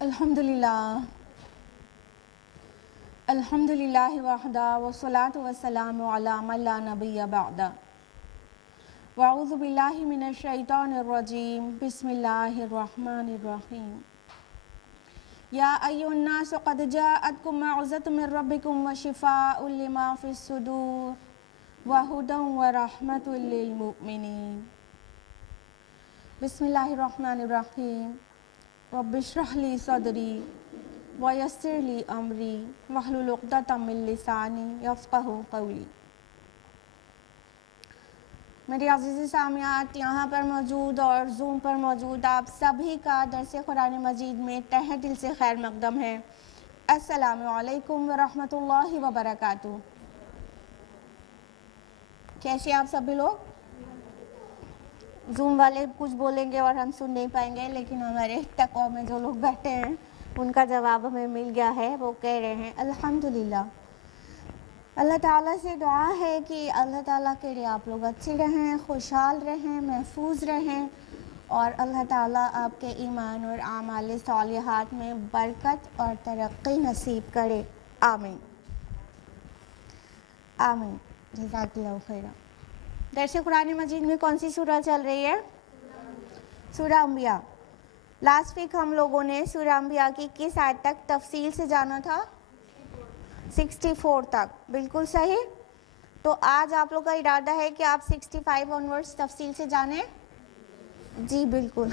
الحمدللہ الحمدللہ وحدہ والصلاة والسلام علی من لا نبی بعدہ واعوذ باللہ من الشیطان الرجیم بسم اللہ الرحمن الرحیم یا ایھا الناس قد جاءتکم موعظۃ من ربکم وشفاء لما فی الصدور وہدی ورحمۃ للمؤمنین بسم اللہ الرحمن الرحیم رب اشرح لی صدری ویسر لی امری واحلل عقدۃ من لسانی یفقہوا قولی۔ میری عزیزی سامعات، یہاں پر موجود اور زوم پر موجود آپ سبھی کا درس قرآن مجید میں تہہ دل سے خیر مقدم ہے۔ السلام علیکم ورحمۃ اللہ وبرکاتہ۔ کیسے آپ سبھی لوگ؟ زوم والے کچھ بولیں گے اور ہم سن نہیں پائیں گے، لیکن ہمارے تقوی میں جو لوگ بیٹھے ہیں ان کا جواب ہمیں مل گیا ہے، وہ کہہ رہے ہیں الحمدللہ۔ اللہ تعالیٰ سے دعا ہے کہ اللہ تعالیٰ کے لیے آپ لوگ اچھے رہیں، خوشحال رہیں، محفوظ رہیں، اور اللہ تعالیٰ آپ کے ایمان اور اعمال صالحات میں برکت اور ترقی نصیب کرے، آمین آمین۔ جزاک اللہ خیرا۔ درس قرآن مجید میں کون سی سورہ چل رہی ہے؟ سورہ انبیاء۔ لاسٹ ویک ہم لوگوں نے سورہ انبیاء کی کس آیت تک تفصیل سے جانا تھا؟ 64 تک، بالکل صحیح۔ تو آج آپ لوگ کا ارادہ ہے کہ آپ 65 آنورڈز تفصیل سے جانیں؟ جی بالکل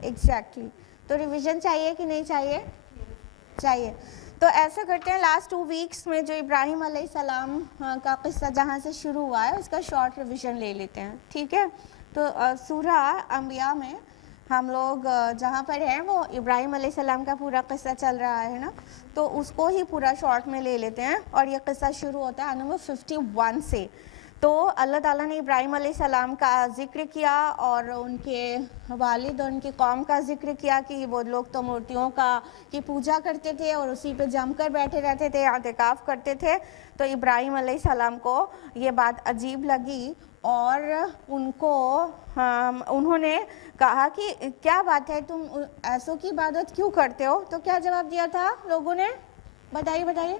ایگزیکٹلی۔ تو ریویژن چاہیے کہ نہیں چاہیے؟ چاہیے۔ تو ایسا کرتے ہیں، لاسٹ 2 ویکس میں جو ابراہیم علیہ السلام کا قصہ جہاں سے شروع ہوا ہے اس کا شارٹ ریویژن لے لیتے ہیں، ٹھیک ہے؟ تو سورہ انبیاء میں ہم لوگ جہاں پر ہیں وہ ابراہیم علیہ السلام کا پورا قصہ چل رہا ہے نا، تو اس کو ہی پورا شارٹ میں لے لیتے ہیں، اور یہ قصہ شروع ہوتا ہے نمبر 51 سے۔ تو اللہ تعالیٰ نے ابراہیم علیہ السلام کا ذکر کیا اور ان کے والد اور ان کی قوم کا ذکر کیا کہ وہ لوگ تو مورتیوں کی پوجا کرتے تھے اور اسی پہ جم کر بیٹھے رہتے تھے، اعتکاف کرتے تھے۔ تو ابراہیم علیہ السلام کو یہ بات عجیب لگی اور انہوں نے کہا کہ کیا بات ہے، تم ایسوں کی عبادت کیوں کرتے ہو؟ تو کیا جواب دیا تھا لوگوں نے؟ بتائیے۔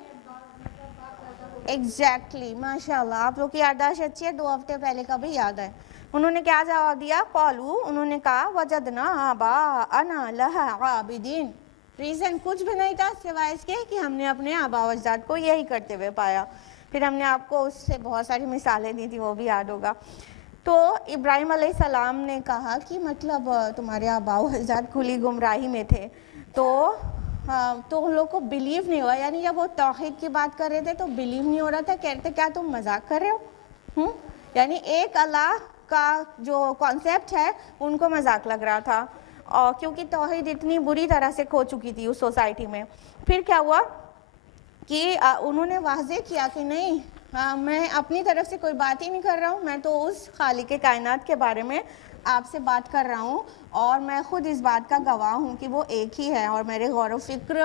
ایگزیکٹلی، ماشاء اللہ، آپ لوگ کی یادداشت اچھی ہے، 2 ہفتے پہلے کا بھی یاد ہے۔ انہوں نے کیا جواب دیا؟ قالوا، انہوں نے کہا وجدنا آباءنا لہا عابدین۔ ریزن کچھ بھی نہیں تھا سوائے اس کے کہ ہم نے اپنے آباء و اجداد کو یہی کرتے ہوئے پایا۔ پھر ہم نے آپ کو اس سے بہت ساری مثالیں دی تھی، وہ بھی یاد ہوگا۔ تو ابراہیم علیہ السلام نے کہا کہ مطلب تمہارے آباء و اجداد کھلی گمراہی میں تھے، تو ان لوگوں کو بلیو نہیں ہوا، یعنی جب وہ توحید کی بات کر رہے تھے تو بلیو نہیں ہو رہا تھا، کہتے کیا تم مذاق کر رہے ہو؟ یعنی ایک اللہ کا جو کانسیپٹ ہے ان کو مذاق لگ رہا تھا، اور کیونکہ توحید اتنی بری طرح سے کھو چکی تھی اس سوسائٹی میں۔ پھر کیا ہوا کہ انہوں نے واضح کیا کہ نہیں، میں اپنی طرف سے کوئی بات ہی نہیں کر رہا ہوں، میں تو اس خالق کائنات کے بارے میں آپ سے بات کر رہا ہوں، اور میں خود اس بات کا گواہ ہوں کہ وہ ایک ہی ہے، اور میرے غور و فکر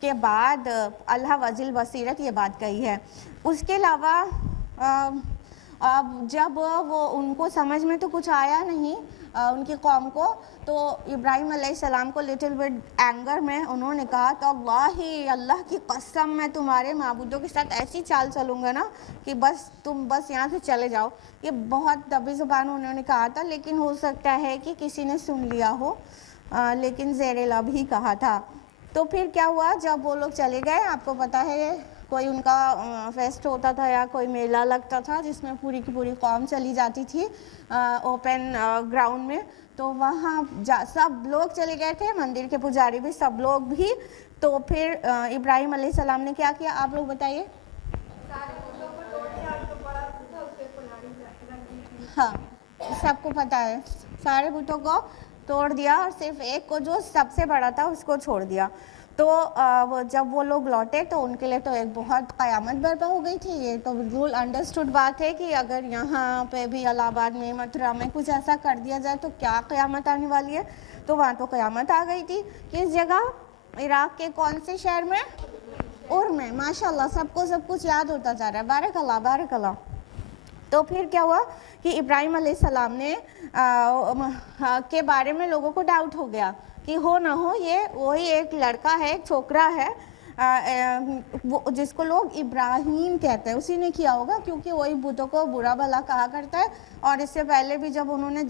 کے بعد اللہ وجل بصیرت یہ بات کہی ہے۔ اس کے علاوہ اب جب وہ ان کو سمجھ میں تو کچھ آیا نہیں ان کی قوم کو، تو ابراہیم علیہ السلام کو لٹل بٹ اینگر میں انہوں نے کہا کہ اللہ کی قسم میں تمہارے معبودوں کے ساتھ ایسی چال چلوں گا نا کہ تم بس یہاں سے چلے جاؤ۔ یہ بہت دبی زبان انہوں نے کہا تھا، لیکن ہو سکتا ہے کہ کسی نے سن لیا ہو، لیکن زیر لب ہی کہا تھا۔ تو پھر کیا ہوا جب وہ لوگ چلے گئے، آپ کو پتہ ہے کوئی ان کا فیسٹ ہوتا تھا یا کوئی میلہ لگتا تھا جس میں پوری کی پوری قوم چلی جاتی تھی اوپن گراؤنڈ میں، تو وہاں سب لوگ چلے گئے تھے، مندر کے پجاری بھی، سب لوگ بھی۔ تو پھر ابراہیم علیہ السلام نے کیا کیا، آپ لوگ بتائیے؟ ہاں سب کو پتہ ہے، سارے بتوں کو توڑ دیا اور صرف ایک کو جو سب سے بڑا تھا اس کو چھوڑ دیا۔ تو جب وہ لوگ لوٹے تو ان کے لیے تو ایک بہت قیامت برپا ہو گئی تھی۔ یہ تو بالکل انڈرسٹوڈ بات ہے کہ اگر یہاں پہ بھی الہ آباد میں، متھرا میں کچھ ایسا کر دیا جائے تو کیا قیامت آنے والی ہے۔ تو وہاں تو قیامت آ گئی تھی۔ کس جگہ؟ عراق کے کون سے شہر میں؟ اور میں، ماشاء اللہ سب کو سب کچھ یاد ہوتا جا رہا ہے، بارک اللہ بارک اللہ۔ تو پھر کیا ہوا کہ ابراہیم علیہ السلام نے کے بارے میں لوگوں کو ڈاؤٹ ہو گیا کہ ہو نہ ہو یہ وہی ایک لڑکا ہے، ایک چھوکرا ہے جس کو لوگ ابراہیم کہتے ہیں، اسی نے کیا ہوگا، کیونکہ وہی بتوں کو برا بھلا کہا کرتا ہے، اور اس سے پہلے بھی جب انہوں نے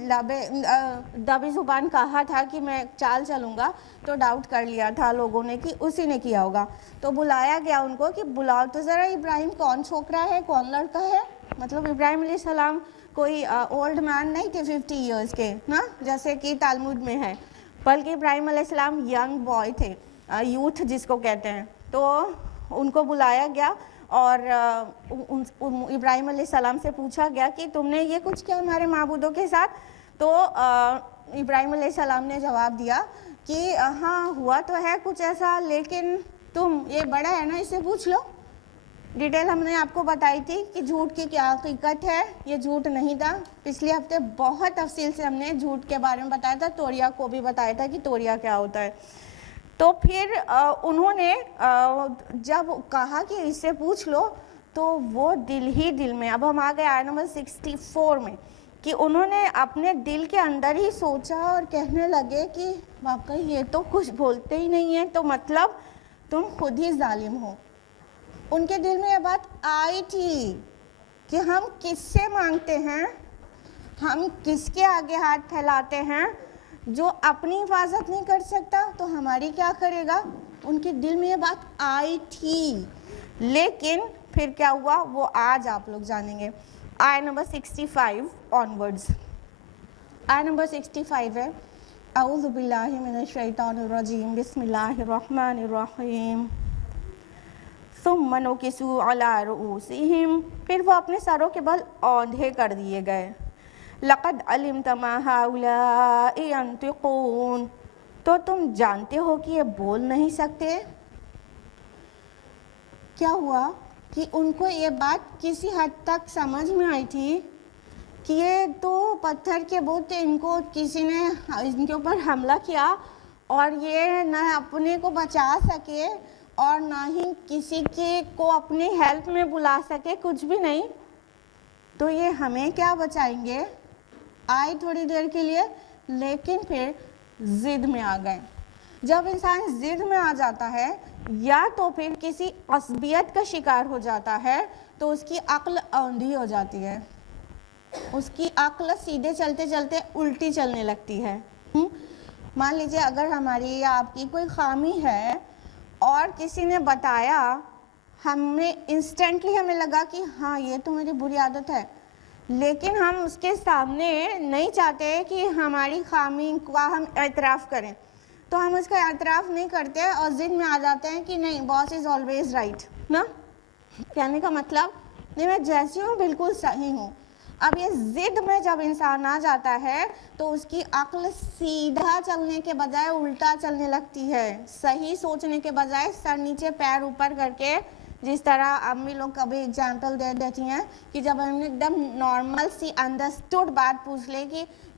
دبی زبان کہا تھا کہ میں چال چلوں گا تو ڈاؤٹ کر لیا تھا لوگوں نے کہ اسی نے کیا ہوگا. تو بلایا گیا ان کو کہ بلاؤ تو ذرا ابراہیم کون چھوکرا ہے، کون لڑکا ہے. مطلب ابراہیم علیہ السلام کوئی اولڈ مین نہیں تھے 50 ایئرس کے نا، جیسے کہ تالمود میں ہے، بلکہ ابراہیم علیہ السلام ینگ بوائے تھے، یوتھ جس کو کہتے ہیں. تو ان کو بلایا گیا اور ابراہیم علیہ السلام سے پوچھا گیا کہ تم نے یہ کچھ کیا ہمارے معبودوں کے ساتھ. تو ابراہیم علیہ السلام نے جواب دیا کہ ہاں ہوا تو ہے کچھ ایسا، لیکن تم یہ بڑا ہے نا، اس سے پوچھ لو. ڈیٹیل ہم نے آپ کو بتائی تھی کہ جھوٹ کی کیا حقیقت ہے، یہ جھوٹ نہیں تھا. پچھلے ہفتے بہت تفصیل سے ہم نے جھوٹ کے بارے میں بتایا تھا، توریہ کو بھی بتایا تھا کہ توریہ کیا ہوتا ہے. تو پھر انہوں نے جب کہا کہ اس سے پوچھ لو تو وہ دل ہی دل میں، اب ہم آ گئے آیت نمبر 64 میں، کہ انہوں نے اپنے دل کے اندر ہی سوچا اور کہنے لگے کہ واقعی یہ تو کچھ بولتے ہی نہیں ہیں، تو مطلب تم خود ہی ظالم ہو. ان کے دل میں یہ بات آئی تھی کہ ہم کس سے مانگتے ہیں، ہم کس کے آگے ہاتھ پھیلاتے ہیں، جو اپنی حفاظت نہیں کر سکتا تو ہماری کیا کرے گا. ان کے دل میں یہ بات آئی تھی، لیکن پھر کیا ہوا وہ آج آپ لوگ جانیں گے. آیت نمبر 65 آنورڈز. آیت نمبر 65 ہے، اعوذ باللہ من الشیطان الرجیم، بسم اللہ الرحمن الرحیم. ثم نکسوا علی رؤوسہم، پھر وہ اپنے سروں کے بل اوندھے کر دیے گئے. لقد علمت ما ہؤلاء ینطقون، تو تم جانتے ہو کہ یہ بول نہیں سکتے. کیا ہوا کہ ان کو یہ بات کسی حد تک سمجھ میں آئی تھی کہ یہ تو پتھر کے بت تھے، ان کو کسی نے ان کے اوپر حملہ کیا اور یہ نہ اپنے کو بچا سکے اور نہ ہی کسی کے کو اپنی ہیلپ میں بلا سکے، کچھ بھی نہیں. تو یہ ہمیں کیا بچائیں گے. آئے تھوڑی دیر کے لیے، لیکن پھر ضد میں آ گئے. جب انسان ضد میں آ جاتا ہے یا تو پھر کسی عصبیت کا شکار ہو جاتا ہے تو اس کی عقل اوندھی ہو جاتی ہے، اس کی عقل سیدھے چلتے چلتے الٹی چلنے لگتی ہے. مان لیجیے اگر ہماری یا آپ کی کوئی خامی ہے اور کسی نے بتایا، ہمیں انسٹنٹلی ہمیں لگا کہ ہاں یہ تو میری بری عادت ہے، لیکن ہم اس کے سامنے نہیں چاہتے کہ ہماری خامی کو ہم اعتراف کریں، تو ہم اس کا اعتراف نہیں کرتے اور ضد میں آ جاتے ہیں کہ نہیں باس از آلویز رائٹ نا. کہنے کا مطلب نہیں، میں جیسی ہوں بالکل صحیح ہوں. اب یہ ضد میں جب انسان آ جاتا ہے تو اس کی عقل سیدھا چلنے کے بجائے الٹا چلنے لگتی ہے، صحیح سوچنے کے بجائے سر نیچے پیر اوپر کر کے. جس طرح امی لوگ کبھی اگزامپل دے دیتی ہیں کہ جب ہم نے ایک دم نارمل سی انڈرسٹوڈ بات پوچھ لے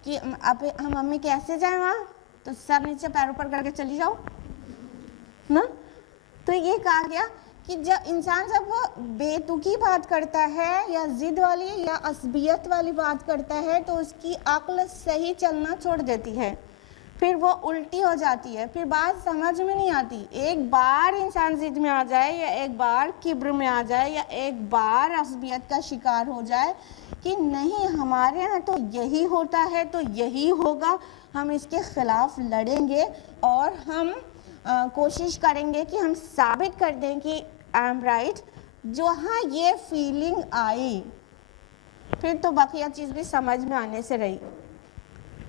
کہ اب ہم امی کیسے جائیں وہاں، تو سر نیچے پیر اوپر کر کے چلی جاؤ نا. تو یہ کہا گیا کہ جب انسان جب وہ بے تکی بات کرتا ہے یا ضد والی یا عصبیت والی بات کرتا ہے تو اس کی عقل صحیح چلنا چھوڑ دیتی ہے، پھر وہ الٹی ہو جاتی ہے، پھر بات سمجھ میں نہیں آتی. ایک بار انسان ضد میں آ جائے یا ایک بار کبر میں آ جائے یا ایک بار عصبیت کا شکار ہو جائے کہ نہیں ہمارے ہاں تو یہی ہوتا ہے تو یہی ہوگا، ہم اس کے خلاف لڑیں گے اور ہم کوشش کریں گے کہ ہم ثابت کر دیں کہ آئی ایم رائٹ. جو ہاں یہ فیلنگ آئی پھر تو بقیہ چیز بھی سمجھ میں آنے سے رہی.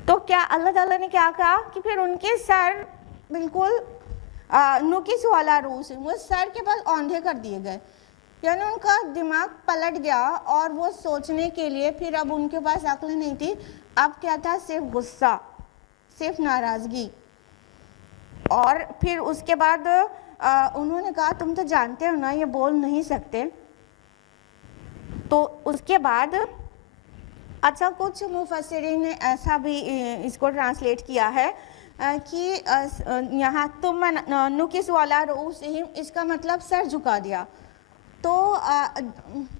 تو کیا اللہ تعالیٰ نے کیا کہا کہ پھر ان کے سر بالکل نکسوا علی رؤوسہم، وہ سر کے بل اوندھے کر دیے گئے، یعنی ان کا دماغ پلٹ گیا اور وہ سوچنے کے لیے پھر اب ان کے پاس عقل نہیں تھی. اب کیا تھا، صرف غصہ، صرف ناراضگی. اور پھر اس کے بعد انہوں نے کہا تم تو جانتے ہو نا یہ بول نہیں سکتے. تو اس کے بعد اچھا کچھ مفسرین نے ایسا بھی اس کو ٹرانسلیٹ کیا ہے کہ یہاں تم نکسوا علی رؤوسہم، اس کا مطلب سر جھکا دیا. تو تو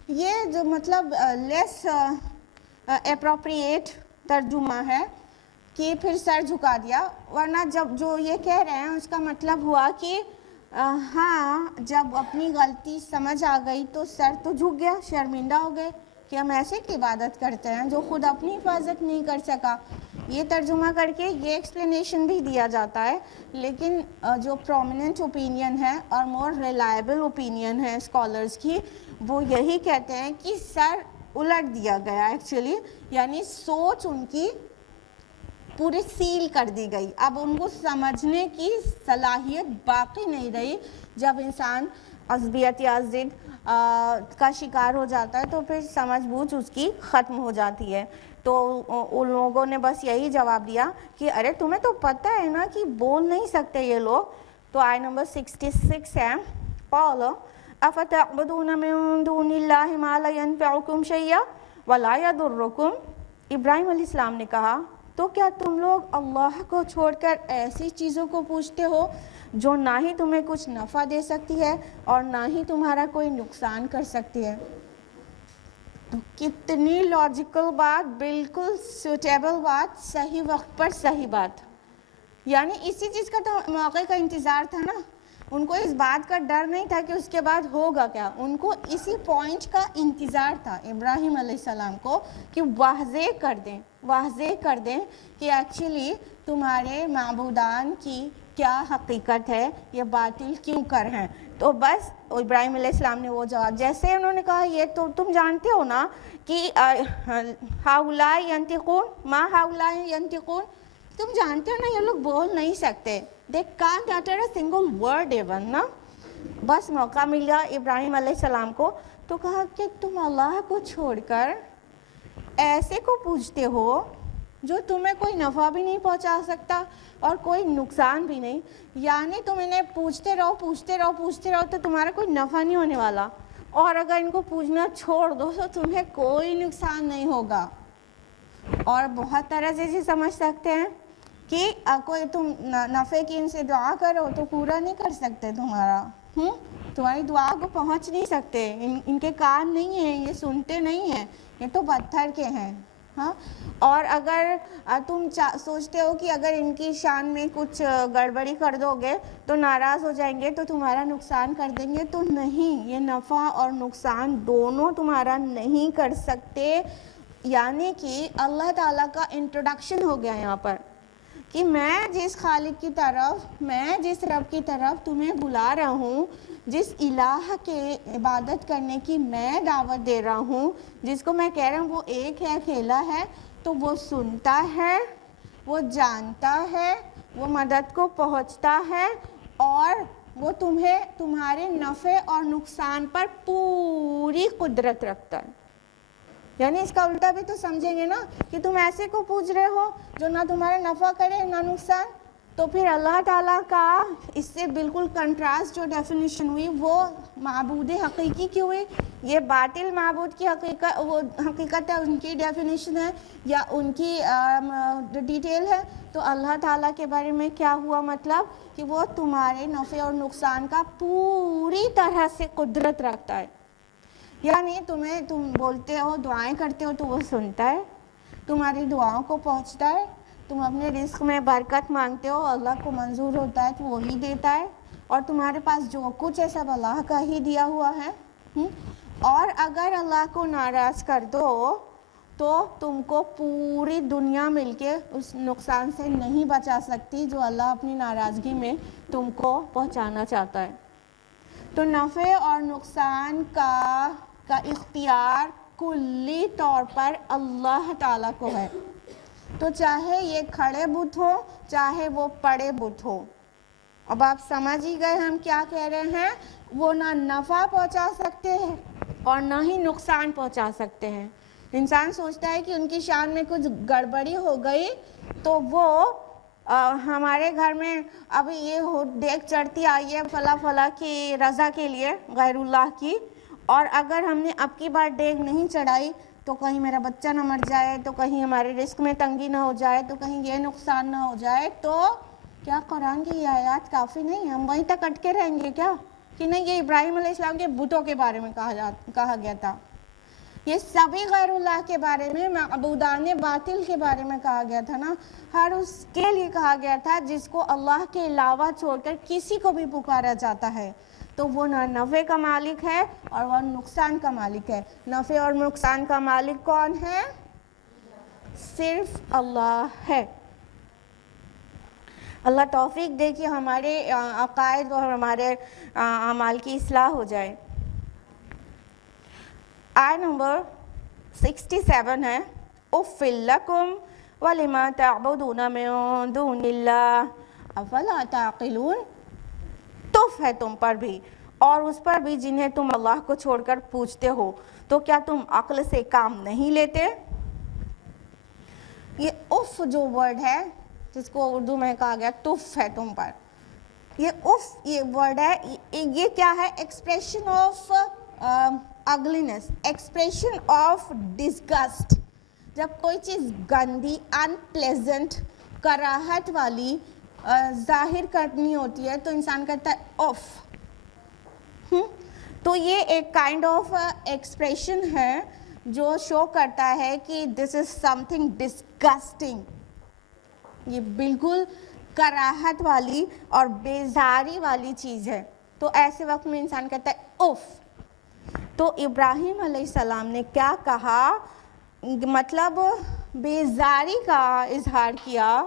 یہ جو مطلب لیس اپروپریٹ ترجمہ ہے کہ پھر سر جھکا دیا، ورنہ جب جو یہ کہہ رہے ہیں اس کا مطلب ہوا کہ ہاں جب اپنی غلطی سمجھ آ گئی تو سر تو جھک گیا، شرمندہ ہو گئے کہ ہم ایسے کی عبادت کرتے ہیں جو خود اپنی حفاظت نہیں کر سکا۔ یہ ترجمہ کر کے یہ ایکسپلینیشن بھی دیا جاتا ہے، لیکن جو پرومیننٹ اوپینین ہے اور مور ریلائبل اوپینین ہے اسکالرز کی، وہ یہی کہتے ہیں کہ سر الٹ دیا گیا ایکچولی، یعنی سوچ ان کی پوری سیل کر دی گئی، اب ان کو سمجھنے کی صلاحیت باقی نہیں رہی۔ جب انسان عصبیت یا ضد کا شکار ہو جاتا ہے تو پھر سمجھ بوجھ اس کی ختم ہو جاتی ہے۔ تو ان لوگوں نے بس یہی جواب دیا کہ ارے تمہیں تو پتہ ہے نا کہ بول نہیں سکتے یہ لوگ۔ تو آیت نمبر 66 ہے، قال افتعبدون من دون اللہ ما لا ينفعکم شیئا ولا یضرکم۔ ابراہیم علیہ السلام نے کہا تو کیا تم لوگ اللہ کو چھوڑ کر ایسی چیزوں کو پوجتے ہو جو نہ ہی تمہیں کچھ نفع دے سکتی ہے اور نہ ہی تمہارا کوئی نقصان کر سکتی ہے؟ تو کتنی لاجیکل بات، بالکل سوٹیبل بات، صحیح وقت پر صحیح بات، یعنی اسی چیز کا تو موقع کا انتظار تھا نا، ان کو اس بات کا ڈر نہیں تھا کہ اس کے بعد ہوگا کیا، ان کو اسی پوائنٹ کا انتظار تھا ابراہیم علیہ السلام کو کہ واضح کر دیں کہ ایکچولی تمہارے معبودان کی کیا حقیقت ہے، یہ باطل کیوں کر ہیں۔ تو بس ابراہیم علیہ السلام نے وہ جواب، جیسے انہوں نے کہا یہ تو تم جانتے ہو نا کہ ہؤلاء ینطقون ما ہؤلاء ینطقون، تم جانتے ہو نا یہ لوگ بول نہیں سکتے، they can't utter a single word even نا۔ بس موقع مل گیا ابراہیم علیہ السلام کو، تو کہا کہ تم اللہ کو چھوڑ کر ایسے کو پوجتے ہو جو تمہیں کوئی نفع بھی نہیں پہنچا سکتا اور کوئی نقصان بھی نہیں، یعنی تم انہیں پوچھتے رہو تو تمہارا کوئی نفع نہیں ہونے والا، اور اگر ان کو پوجنا چھوڑ دو تو تمہیں کوئی نقصان نہیں ہوگا۔ اور بہت طرح سے سمجھ سکتے ہیں کہ کوئی تم نفع کی ان سے دعا کرو تو پورا نہیں کر سکتے تمہاری دعا کو پہنچ نہیں سکتے، ان کے کان نہیں ہیں، یہ سنتے نہیں ہیں، یہ تو پتھر کے ہیں۔ ہاں، اور اگر تم سوچتے ہو کہ اگر ان کی شان میں کچھ گڑبڑی کر دو گے تو ناراض ہو جائیں گے تو تمہارا نقصان کر دیں گے، تو نہیں، یہ نفع اور نقصان دونوں تمہارا نہیں کر سکتے۔ یعنی کہ اللہ تعالیٰ کا انٹروڈکشن ہو گیا یہاں پر کہ میں جس خالق کی طرف، میں جس رب کی طرف تمہیں بلا رہا ہوں، جس الہ کے عبادت کرنے کی میں دعوت دے رہا ہوں، جس کو میں کہہ رہا ہوں وہ ایک ہے، اکیلا ہے، تو وہ سنتا ہے، وہ جانتا ہے، وہ مدد کو پہنچتا ہے، اور وہ تمہیں تمہارے نفع اور نقصان پر پوری قدرت رکھتا ہے۔ یعنی اس کا الٹا بھی تو سمجھیں گے نا کہ تم ایسے کو پوج رہے ہو جو نہ تمہارا نفع کرے نہ نقصان، تو پھر اللہ تعالیٰ کا اس سے بالکل کنٹراسٹ جو ڈیفینیشن ہوئی وہ معبود حقیقی کی ہوئی، یہ باطل معبود کی حقیقت ہے، ان کی ڈیفینیشن ہے یا ان کی ڈیٹیل ہے۔ تو اللہ تعالیٰ کے بارے میں کیا ہوا مطلب کہ وہ تمہارے نفع اور نقصان کا پوری طرح سے قدرت رکھتا ہے، یعنی تم بولتے ہو، دعائیں کرتے ہو تو وہ سنتا ہے، تمہاری دعاؤں کو پہنچتا ہے، تم اپنے رزق میں برکت مانگتے ہو، اللہ کو منظور ہوتا ہے تو وہی دیتا ہے، اور تمہارے پاس جو کچھ ہے سب اللہ کا ہی دیا ہوا ہے۔ اور اگر اللہ کو ناراض کر دو تو تم کو پوری دنیا مل کے اس نقصان سے نہیں بچا سکتی جو اللہ اپنی ناراضگی میں تم کو پہنچانا چاہتا ہے۔ تو نفع اور نقصان کا اختیار کلی طور پر اللہ تعالیٰ کو ہے، تو چاہے یہ کھڑے بت ہو چاہے وہ پڑے بت ہو۔ اب آپ سمجھ ہی گئے ہم کیا کہہ رہے ہیں، وہ نہ نفع پہنچا سکتے ہیں اور نہ ہی نقصان پہنچا سکتے ہیں۔ انسان سوچتا ہے کہ ان کی شان میں کچھ گڑبڑی ہو گئی تو وہ ہمارے گھر میں ابھی یہ دیگ چڑھتی آئی ہے فلاں کی رضا کے لیے غیر اللہ کی، اور اگر ہم نے اب کی بار دیگ نہیں چڑھائی تو کہیں میرا بچہ نہ مر جائے، تو کہیں ہمارے رزق میں تنگی نہ ہو جائے، تو کہیں یہ نقصان نہ ہو جائے، تو کیا قرآن کی یہ آیات کافی نہیں، ہم وہیں تک اٹکے رہیں گے کیا؟ کہ نہیں یہ ابراہیم علیہ السلام کے بتوں کے بارے میں کہا گیا تھا، یہ سبھی غیر اللہ کے بارے میں، معبودان باطل کے بارے میں کہا گیا تھا نا، ہر اس کے لیے کہا گیا تھا جس کو اللہ کے علاوہ چھوڑ کر کسی کو بھی پکارا جاتا ہے تو وہ نہ نفع کا مالک ہے اور وہ نقصان کا مالک ہے۔ نفع اور نقصان کا مالک کون ہے؟ صرف اللہ ہے۔ اللہ توفیق دے کہ ہمارے عقائد اور ہمارے اعمال کی اصلاح ہو جائے۔ آیت نمبر 67 ہے، اُفٍّ لَکُمْ وَلِمَا تَعْبُدُونَ مِن دُونِ اللَّهِ أَفَلَا تَعْقِلُونَ، تف ہے تم پر بھی اور اس پر بھی جنہیں تم اللہ کو چھوڑ کر پوجتے ہو، تو کیا تم عقل سے کام نہیں لیتے؟ یہ اف جو ورڈ ہے جس کو اردو میں کہا گیا تف ہے تم پر، یہ اف یہ ورڈ ہے، یہ کیا ہے؟ Expression of ugliness, expression of disgust. جب کوئی چیز گندی، ان پلیزنٹ، کراہت والی ظاہر کرنی ہوتی ہے تو انسان کہتا ہے اف۔ تو یہ ایک کائنڈ آف ایکسپریشن ہے جو شو کرتا ہے کہ دس از سم تھنگ ڈسگسٹنگ، یہ بالکل کراہت والی اور بیزاری والی چیز ہے، تو ایسے وقت میں انسان کہتا ہے اف۔ تو ابراہیم علیہ السلام نے کیا کہا؟ مطلب بیزاری کا اظہار کیا،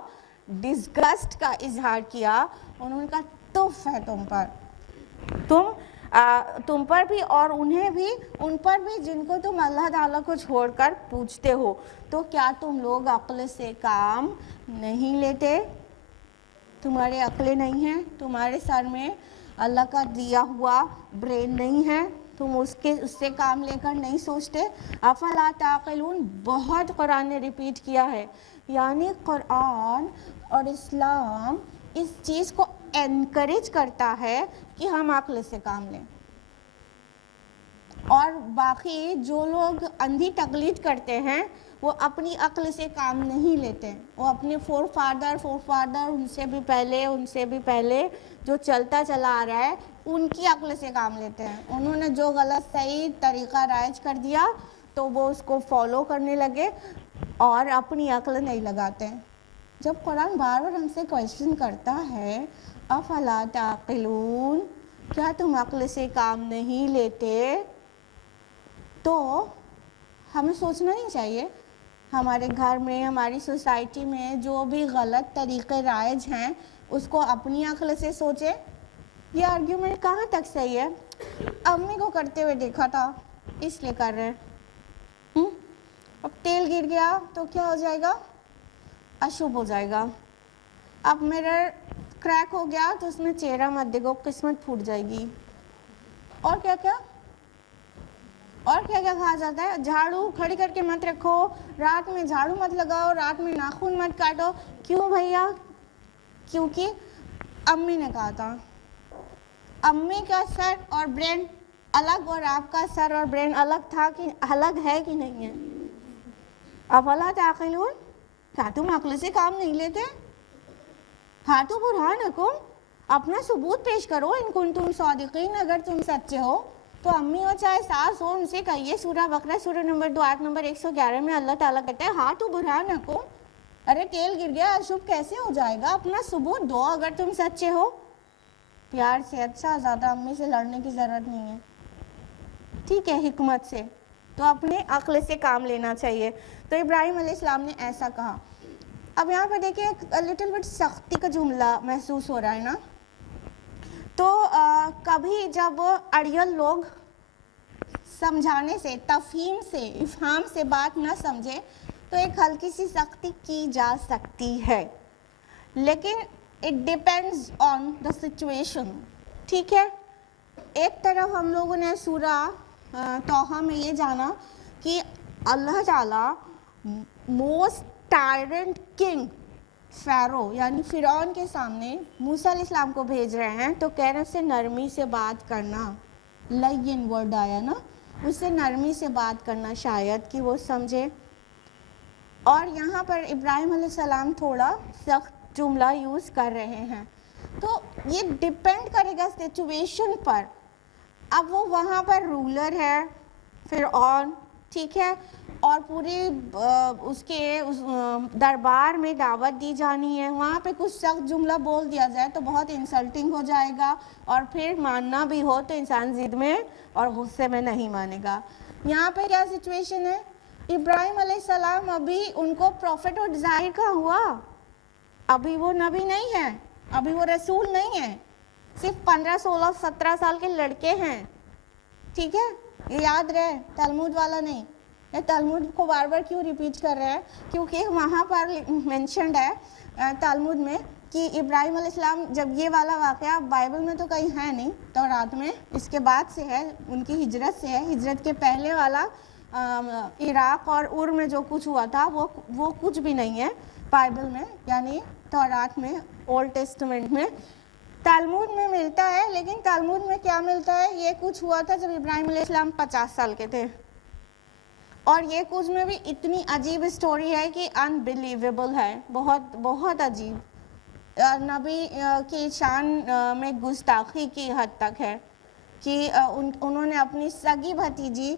ڈسگسٹ کا اظہار کیا، انہوں نے کہا تف ہے تم پر، تم پر بھی اور انہیں بھی، ان پر بھی جن کو تم اللہ تعالیٰ کو چھوڑ کر پوجتے ہو، تو کیا تم لوگ عقل سے کام نہیں لیتے؟ تمہارے عقلیں نہیں ہیں، تمہارے سر میں اللہ کا دیا ہوا برین نہیں ہے، تم اس سے کام لے کر نہیں سوچتے؟ افلا تعقلون بہت قرآن نے ریپیٹ کیا ہے، یعنی قرآن اور اسلام اس چیز کو انکریج کرتا ہے کہ ہم عقل سے کام لیں، اور باقی جو لوگ اندھی تقلید کرتے ہیں وہ اپنی عقل سے کام نہیں لیتے، وہ اپنے فور فادر ان سے بھی پہلے جو چلتا چلا آ رہا ہے ان کی عقل سے کام لیتے ہیں، انہوں نے جو غلط صحیح طریقہ رائج کر دیا تو وہ اس کو فالو کرنے لگے اور اپنی عقل نہیں لگاتے۔ جب قرآن بار بار ہم سے کویسچن کرتا ہے افلا تعقلون، کیا تم عقل سے کام نہیں لیتے، تو ہمیں سوچنا نہیں چاہیے ہمارے گھر میں، ہماری سوسائٹی میں جو بھی غلط طریقے رائج ہیں اس کو اپنی عقل سے سوچیں۔ یہ آرگیومنٹ کہاں تک صحیح ہے؟ امی کو کرتے ہوئے دیکھا تھا اس لیے کر رہے ہیں، اب تیل گر گیا تو کیا ہو جائے گا؟ اشبھ ہو جائے گا۔ اب میرر کریک ہو گیا تو اس میں چہرہ مت دیکھو، قسمت پھوٹ جائے گی۔ اور کیا کہا جاتا ہے؟ جھاڑو کھڑی کر کے مت رکھو، رات میں جھاڑو مت لگاؤ، رات میں ناخن مت کاٹو۔ کیوں بھیا؟ کیونکہ امی نے کہا تھا۔ امی کا سر اور برین الگ اور آپ کا سر اور برین الگ تھا کہ الگ ہے کہ نہیں ہے؟ افلا تعقلون، کیا تم عقل سے کام نہیں لیتے؟ ہاتھوں برہانکم، اپنا ثبوت پیش کرو، ان کنتم صادقین، اگر تم سچے ہو تو امی ہو چاہے ساس ہو ان سے کہیے۔ سورہ بقرہ سورہ نمبر 2 آیت نمبر 111 میں اللہ تعالیٰ کہتا ہے ہاتھوں برہانکم، ارے تیل گر گیا اشبھ کیسے ہو جائے گا؟ اپنا ثبوت دو اگر تم سچے ہو۔ پیار سے، اچھا، زیادہ امی سے لڑنے کی ضرورت نہیں ہے، ٹھیک ہے، حکمت سے، تو اپنے عقل سے کام لینا چاہیے۔ تو ابراہیم علیہ السلام نے ایسا کہا۔ اب یہاں پہ دیکھیں ایک لٹل بٹ سختی کا جملہ محسوس ہو رہا ہے نا، تو کبھی جب اڑیل لوگ سمجھانے سے، تفہیم سے، افہام سے بات نہ سمجھے تو ایک ہلکی سی سختی کی جا سکتی ہے، لیکن it depends on the situation، ٹھیک ہے۔ ایک طرف ہم لوگوں نے سورہ طٰہٰ میں یہ جانا کہ اللہ تعالیٰ موسٹ ٹائرنٹ کنگ فیرو یعنی فرعون کے سامنے موسیٰ علیہ السلام کو بھیج رہے ہیں، تو کہہ رہے اس سے نرمی سے بات کرنا، لین ورڈ آیا نا، اس سے نرمی سے بات کرنا شاید کہ وہ سمجھے۔ اور یہاں پر ابراہیم علیہ السلام تھوڑا سخت جملہ یوز کر رہے ہیں، تو یہ ڈیپینڈ کرے گا سچویشن پر اب وہ وہاں پر رولر ہے فرعون، ٹھیک ہے، اور پوری اس کے دربار میں دعوت دی جانی ہے، وہاں پہ کچھ سخت جملہ بول دیا جائے تو بہت انسلٹنگ ہو جائے گا، اور پھر ماننا بھی ہو تو انسان ضد میں اور غصے میں نہیں مانے گا۔ یہاں پہ کیا سچویشن ہے، ابراہیم علیہ السلام ابھی ان کو پروفٹ اور ظاہر کا ہوا، ابھی وہ نبی نہیں ہے، ابھی وہ رسول نہیں ہے، صرف 15 16 17 سال کے لڑکے ہیں، ٹھیک ہے، یہ یاد رہے، تلمود والا نہیں۔ یہ تلمود کو بار بار کیوں ریپیٹ کر رہے ہیں، کیونکہ وہاں پر مینشنڈ ہے تلمود میں کہ ابراہیم علیہ السلام، جب یہ والا واقعہ بائبل میں تو کہیں ہے نہیں، تورات میں اس کے بعد سے ہے، ان کی ہجرت سے ہے، ہجرت کے پہلے والا عراق اور ار میں جو کچھ ہوا تھا وہ کچھ بھی نہیں ہے بائبل میں، یعنی تورات میں، اولڈ ٹیسٹمنٹ میں۔ تلمود میں ملتا ہے، لیکن تلمود میں کیا ملتا ہے، یہ کچھ ہوا تھا جب ابراہیم علیہ السلام 50 سال کے تھے، اور یہ کچھ میں بھی اتنی عجیب سٹوری ہے کہ انبیلیویبل ہے، بہت بہت عجیب، نبی کی شان میں گستاخی کی حد تک ہے کہ انہوں نے اپنی سگی بھتیجی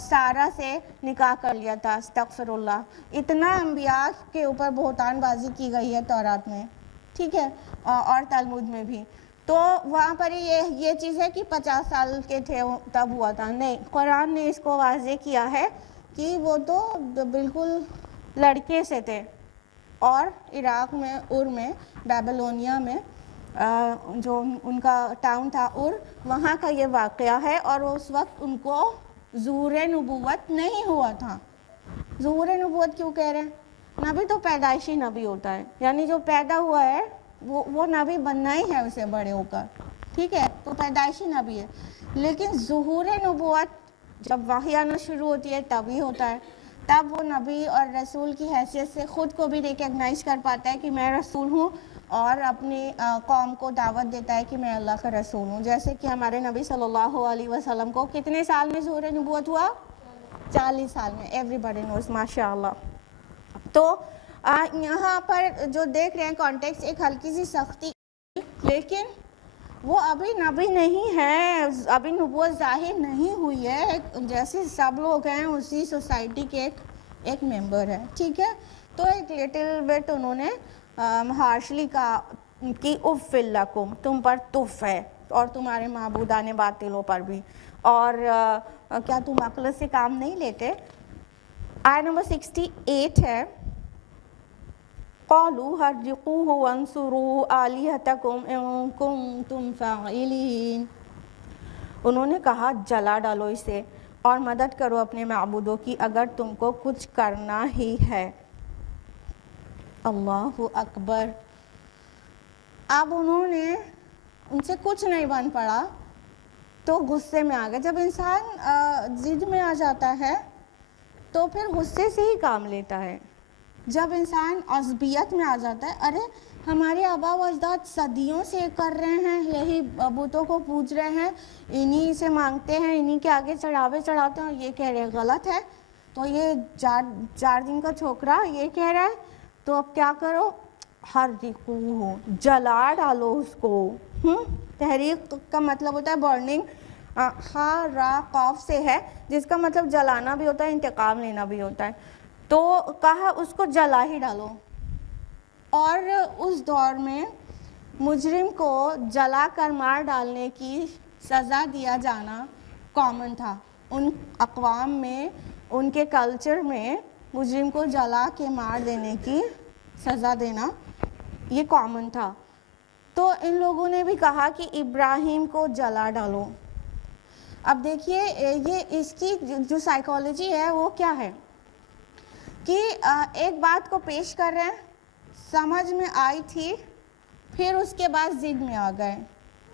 سارہ سے نکاح کر لیا تھا، استغفر اللہ، اتنا انبیاء کے اوپر بہتان بازی کی گئی ہے تورات میں، ٹھیک ہے، اور تلمود میں بھی۔ تو وہاں پر یہ چیز ہے کہ 50 سال کے تھے تب ہوا تھا، نہیں، قرآن نے اس کو واضح کیا ہے کہ وہ تو بالکل لڑکے سے تھے، اور عراق میں، ار میں، بیبلونیا میں، جو ان کا ٹاؤن تھا ار، وہاں کا یہ واقعہ ہے، اور اس وقت ان کو ظہور نبوت نہیں ہوا تھا۔ ظہور نبوت کیوں کہہ رہے ہیں، نبی تو پیدائشی نبی ہوتا ہے، یعنی جو پیدا ہوا ہے وہ نبی بننا ہی ہے اسے بڑے ہو کر، ٹھیک ہے، تو پیدائشی نبی ہے، لیکن ظہور نبوت جب وحی آنا شروع ہوتی ہے تبھی ہوتا ہے، تب وہ نبی اور رسول کی حیثیت سے خود کو بھی ریکگنائز کر پاتا ہے کہ میں رسول ہوں، اور اپنی قوم کو دعوت دیتا ہے کہ میں اللہ کا رسول ہوں، جیسے کہ ہمارے نبی صلی اللہ علیہ وسلم کو کتنے سال میں ظہور نبوت ہوا، 40 سال میں، ایوری باڈی نوز، ماشاء اللہ۔ تو یہاں پر جو دیکھ رہے ہیں کانٹیکس، ایک ہلکی سی سختی، لیکن وہ ابھی نبی نہیں ہے، ابھی نبوت ظاہر نہیں ہوئی ہے، جیسے سب لوگ ہیں اسی سوسائٹی کے ایک ممبر ہے، ٹھیک ہے۔ تو ایک لٹل بٹ انہوں نے ہارشلی کہا کہ اف لکم، تم پر تف ہے، اور تمہارے معبودان باطلوں پر بھی، اور کیا تم عقل سے کام نہیں لیتے۔ آیت نمبر 68 ہے، قالوا حرقوه وانصروا آلہتکم ان کنتم فاعلین، انہوں نے کہا جلا ڈالو اسے اور مدد کرو اپنے معبودوں کی اگر تم کو کچھ کرنا ہی ہے۔ اللہ اکبر۔ اب انہوں نے ان سے کچھ نہیں بن پڑا تو غصے میں آ گئے۔ جب انسان ضد میں آ جاتا ہے تو پھر غصے سے ہی کام لیتا ہے۔ جب انسان عصبیت میں آ جاتا ہے، ارے ہمارے آبا و اجداد صدیوں سے کر رہے ہیں، یہی بتوں کو پوج رہے ہیں، انہی سے مانگتے ہیں، انہی کے آگے چڑھاوے چڑھاتے ہیں، اور یہ کہہ رہے ہیں غلط ہے، تو یہ 4 دن کا چھوکرا یہ کہہ رہا ہے، تو اب کیا کرو، حرقوہ، جلا ڈالو اس کو۔ تحریق کا مطلب ہوتا ہے برننگ، ہا را قاف سے ہے، جس کا مطلب جلانا بھی ہوتا ہے، انتقام لینا بھی ہوتا ہے، تو کہا اس کو جلا ہی ڈالو۔ اور اس دور میں مجرم کو جلا کر مار ڈالنے کی سزا دیا جانا کامن تھا، ان اقوام میں، ان کے کلچر میں مجرم کو جلا کے مار دینے کی سزا دینا یہ کامن تھا۔ تو ان لوگوں نے بھی کہا کہ ابراہیم کو جلا ڈالو۔ اب دیکھیے یہ اس کی جو سائیکالوجی ہے وہ کیا ہے کہ ایک بات کو پیش کر رہے ہیں، سمجھ میں آئی تھی، پھر اس کے بعد ضد میں آ گئے،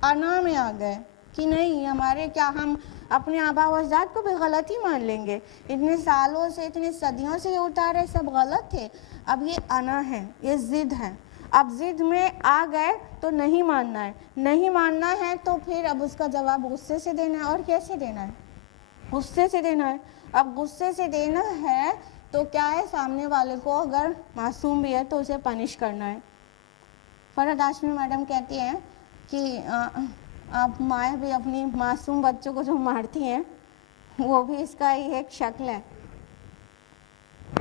انا میں آ گئے کہ نہیں، ہمارے کیا ہم اپنے آبا و اجداد کو بھی غلط ہی مان لیں گے، اتنے سالوں سے، اتنے صدیوں سے یہ اتارے سب غلط تھے، اب یہ انا ہے، یہ ضد ہے، اب ضد میں آ گئے تو نہیں ماننا ہے، نہیں ماننا ہے تو پھر اب اس کا جواب غصے سے دینا ہے، اور کیسے دینا ہے، غصے سے دینا ہے۔ اب غصے سے دینا ہے تو کیا ہے، سامنے والے کو اگر معصوم بھی ہے تو اسے پنش کرنا ہے۔ فرحت ہاشمی میڈم کہتی ہیں کہ آپ مائیں بھی اپنی معصوم بچوں کو جو مارتی ہیں وہ بھی اس کا ہی ایک شکل ہے.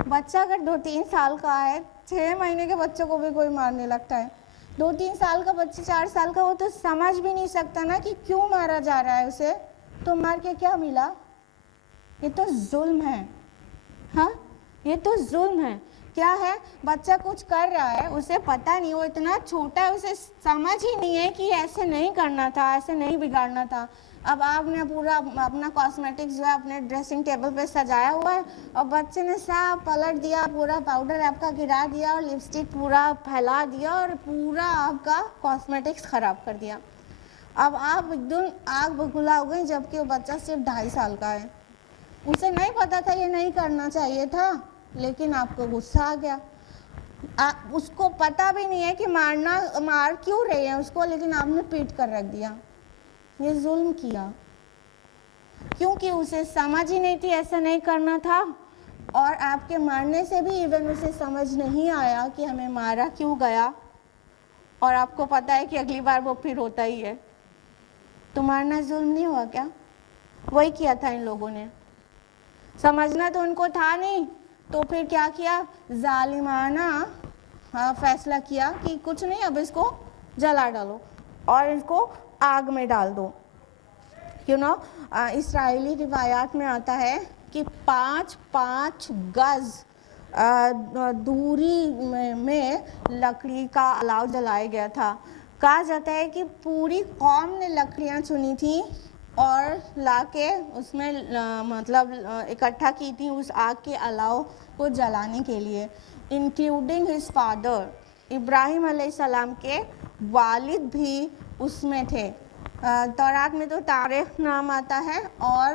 بچہ اگر 2-3 سال کا ہے، 6 مہینے کے بچوں کو بھی کوئی مارنے لگتا ہے. 2-3 سال کا بچہ 4 سال کا وہ تو سمجھ بھی نہیں سکتا نا کہ کیوں مارا جا رہا ہے اسے. تو مار کے کیا ملا؟ یہ تو ظلم ہے. ہاں یہ تو ظلم ہے. کیا ہے؟ بچہ کچھ کر رہا ہے، اسے پتہ نہیں، وہ اتنا چھوٹا ہے، اسے سمجھ ہی نہیں ہے کہ ایسے نہیں کرنا تھا، ایسے نہیں بگاڑنا تھا. اب آپ نے پورا اپنا کاسمیٹکس جو ہے اپنے ڈریسنگ ٹیبل پہ سجایا ہوا ہے اور بچے نے سب پلٹ دیا، پورا پاؤڈر آپ کا گرا دیا اور لپسٹک پورا پھیلا دیا اور پورا آپ کا کاسمیٹکس خراب کر دیا. اب آپ ایک دم آگ بگھلا ہو گئی جبکہ وہ بچہ صرف 2.5 سال کا ہے. اسے نہیں پتا تھا یہ نہیں کرنا چاہیے تھا لیکن آپ کو غصہ آ گیا. اس کو پتہ بھی نہیں ہے کہ مار کیوں رہے ہیں اس کو، لیکن آپ نے پیٹ کر رکھ دیا. یہ ظلم کیا کیونکہ اسے سمجھ ہی نہیں تھی ایسا نہیں کرنا تھا. اور آپ کے مارنے سے بھی ایون اسے سمجھ نہیں آیا کہ ہمیں مارا کیوں گیا، اور آپ کو پتہ ہے کہ اگلی بار وہ پھر ہوتا ہی ہے. تو مارنا ظلم نہیں ہوا کیا؟ وہی کیا تھا ان لوگوں نے. سمجھنا تو ان کو تھا نہیں، تو پھر کیا کیا؟ ظالمانہ فیصلہ کیا کہ کچھ نہیں، اب اس کو جلا ڈالو اور اس کو آگ میں ڈال دو. اسرائیلی روایات میں آتا ہے کہ 5 گز دوری میں لکڑی کا الاؤ جلایا گیا تھا. کہا جاتا ہے کہ پوری قوم نے لکڑیاں چنی تھیں اور لا کے اس میں مطلب اکٹھا کی تھی اس آگ کے الاؤ کو جلانے کے لیے، انکلوڈنگ ہز فادر. ابراہیم علیہ السلام کے والد بھی اس میں تھے. تورات میں تو تاریخ نام آتا ہے اور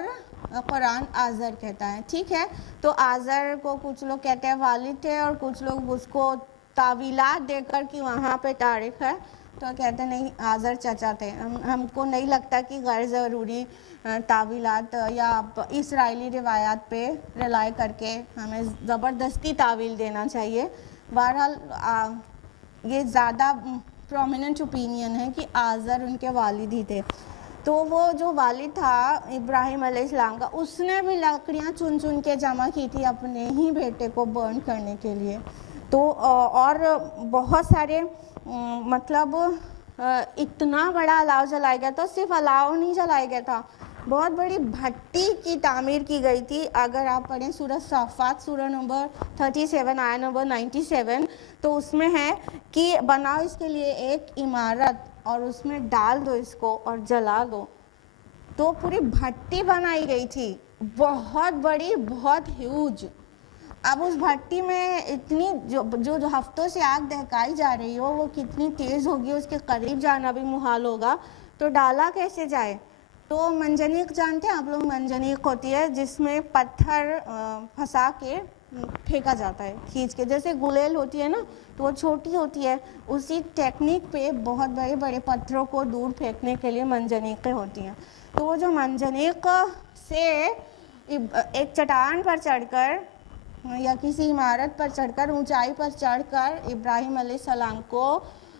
قرآن آزر کہتا ہے. ٹھیک ہے، تو آزر کو کچھ لوگ کہتے ہیں والد تھے اور کچھ لوگ اس کو تعویلات دے کر کہ وہاں پہ تاریخ ہے تو کہتے ہیں نہیں آزر چچا تھے. ہم کو نہیں لگتا کہ غیر ضروری تعویلات یا اسرائیلی روایات پہ رلائی کر کے ہمیں زبردستی تعویل دینا چاہیے. بہرحال یہ زیادہ پرومیننٹ اوپینین ہے کہ آزر ان کے والد ہی تھے. تو وہ جو والد تھا ابراہیم علیہ السلام کا، اس نے بھی لکڑیاں چن چن کے جمع کی تھی اپنے ہی بیٹے کو برن کرنے کے لیے. تو اور بہت سارے مطلب اتنا بڑا الاؤ جلایا گیا تھا. صرف الاؤ نہیں جلایا گیا تھا، بہت بڑی بھٹی کی تعمیر کی گئی تھی. اگر آپ پڑھیں سورہ صافات سورہ نمبر 37 آیت نمبر 97 تو اس میں ہے کہ بناؤ اس کے لیے ایک عمارت اور اس میں ڈال دو اس کو اور جلا دو. تو پوری بھٹی بنائی گئی تھی، بہت بڑی، بہت ہیوج. اب اس بھٹی میں اتنی جو ہفتوں سے آگ دہکائی جا رہی ہو وہ کتنی تیز ہوگی، اس کے قریب جانا بھی محال ہوگا. تو ڈالا کیسے جائے؟ تو منجنیق جانتے ہیں آپ لوگ؟ منجنیق ہوتی ہے جس میں پتھر پھنسا کے پھینکا جاتا ہے کھینچ کے، جیسے گلیل ہوتی ہے نا تو وہ چھوٹی ہوتی ہے، اسی ٹیکنیک پہ بہت بڑے بڑے پتھروں کو دور پھینکنے کے لیے منجنیقیں ہوتی ہیں. تو وہ جو منجنیق سے ایک چٹان پر چڑھ کر یا کسی عمارت پر چڑھ کر، اونچائی پر چڑھ کر ابراہیم علیہ السلام کو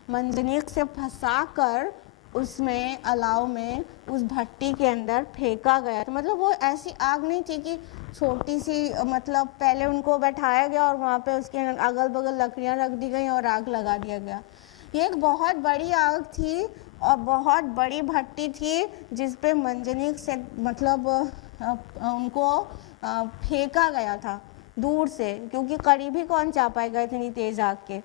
منجنیق سے پھنسا کر اس میں الاؤ میں اس بھٹی کے اندر پھینکا گیا. تو مطلب وہ ایسی آگ نہیں تھی کہ چھوٹی سی، مطلب پہلے ان کو بیٹھایا گیا اور وہاں پہ اس کے اگل بگل لکڑیاں رکھ دی گئیں اور آگ لگا دیا گیا. یہ ایک بہت بڑی آگ تھی اور بہت بڑی بھٹی تھی جس پہ منجنیق سے مطلب ان کو پھینکا گیا تھا دور سے، کیونکہ قریب ہی کون جا پائے گا اتنی تیز آگ کے.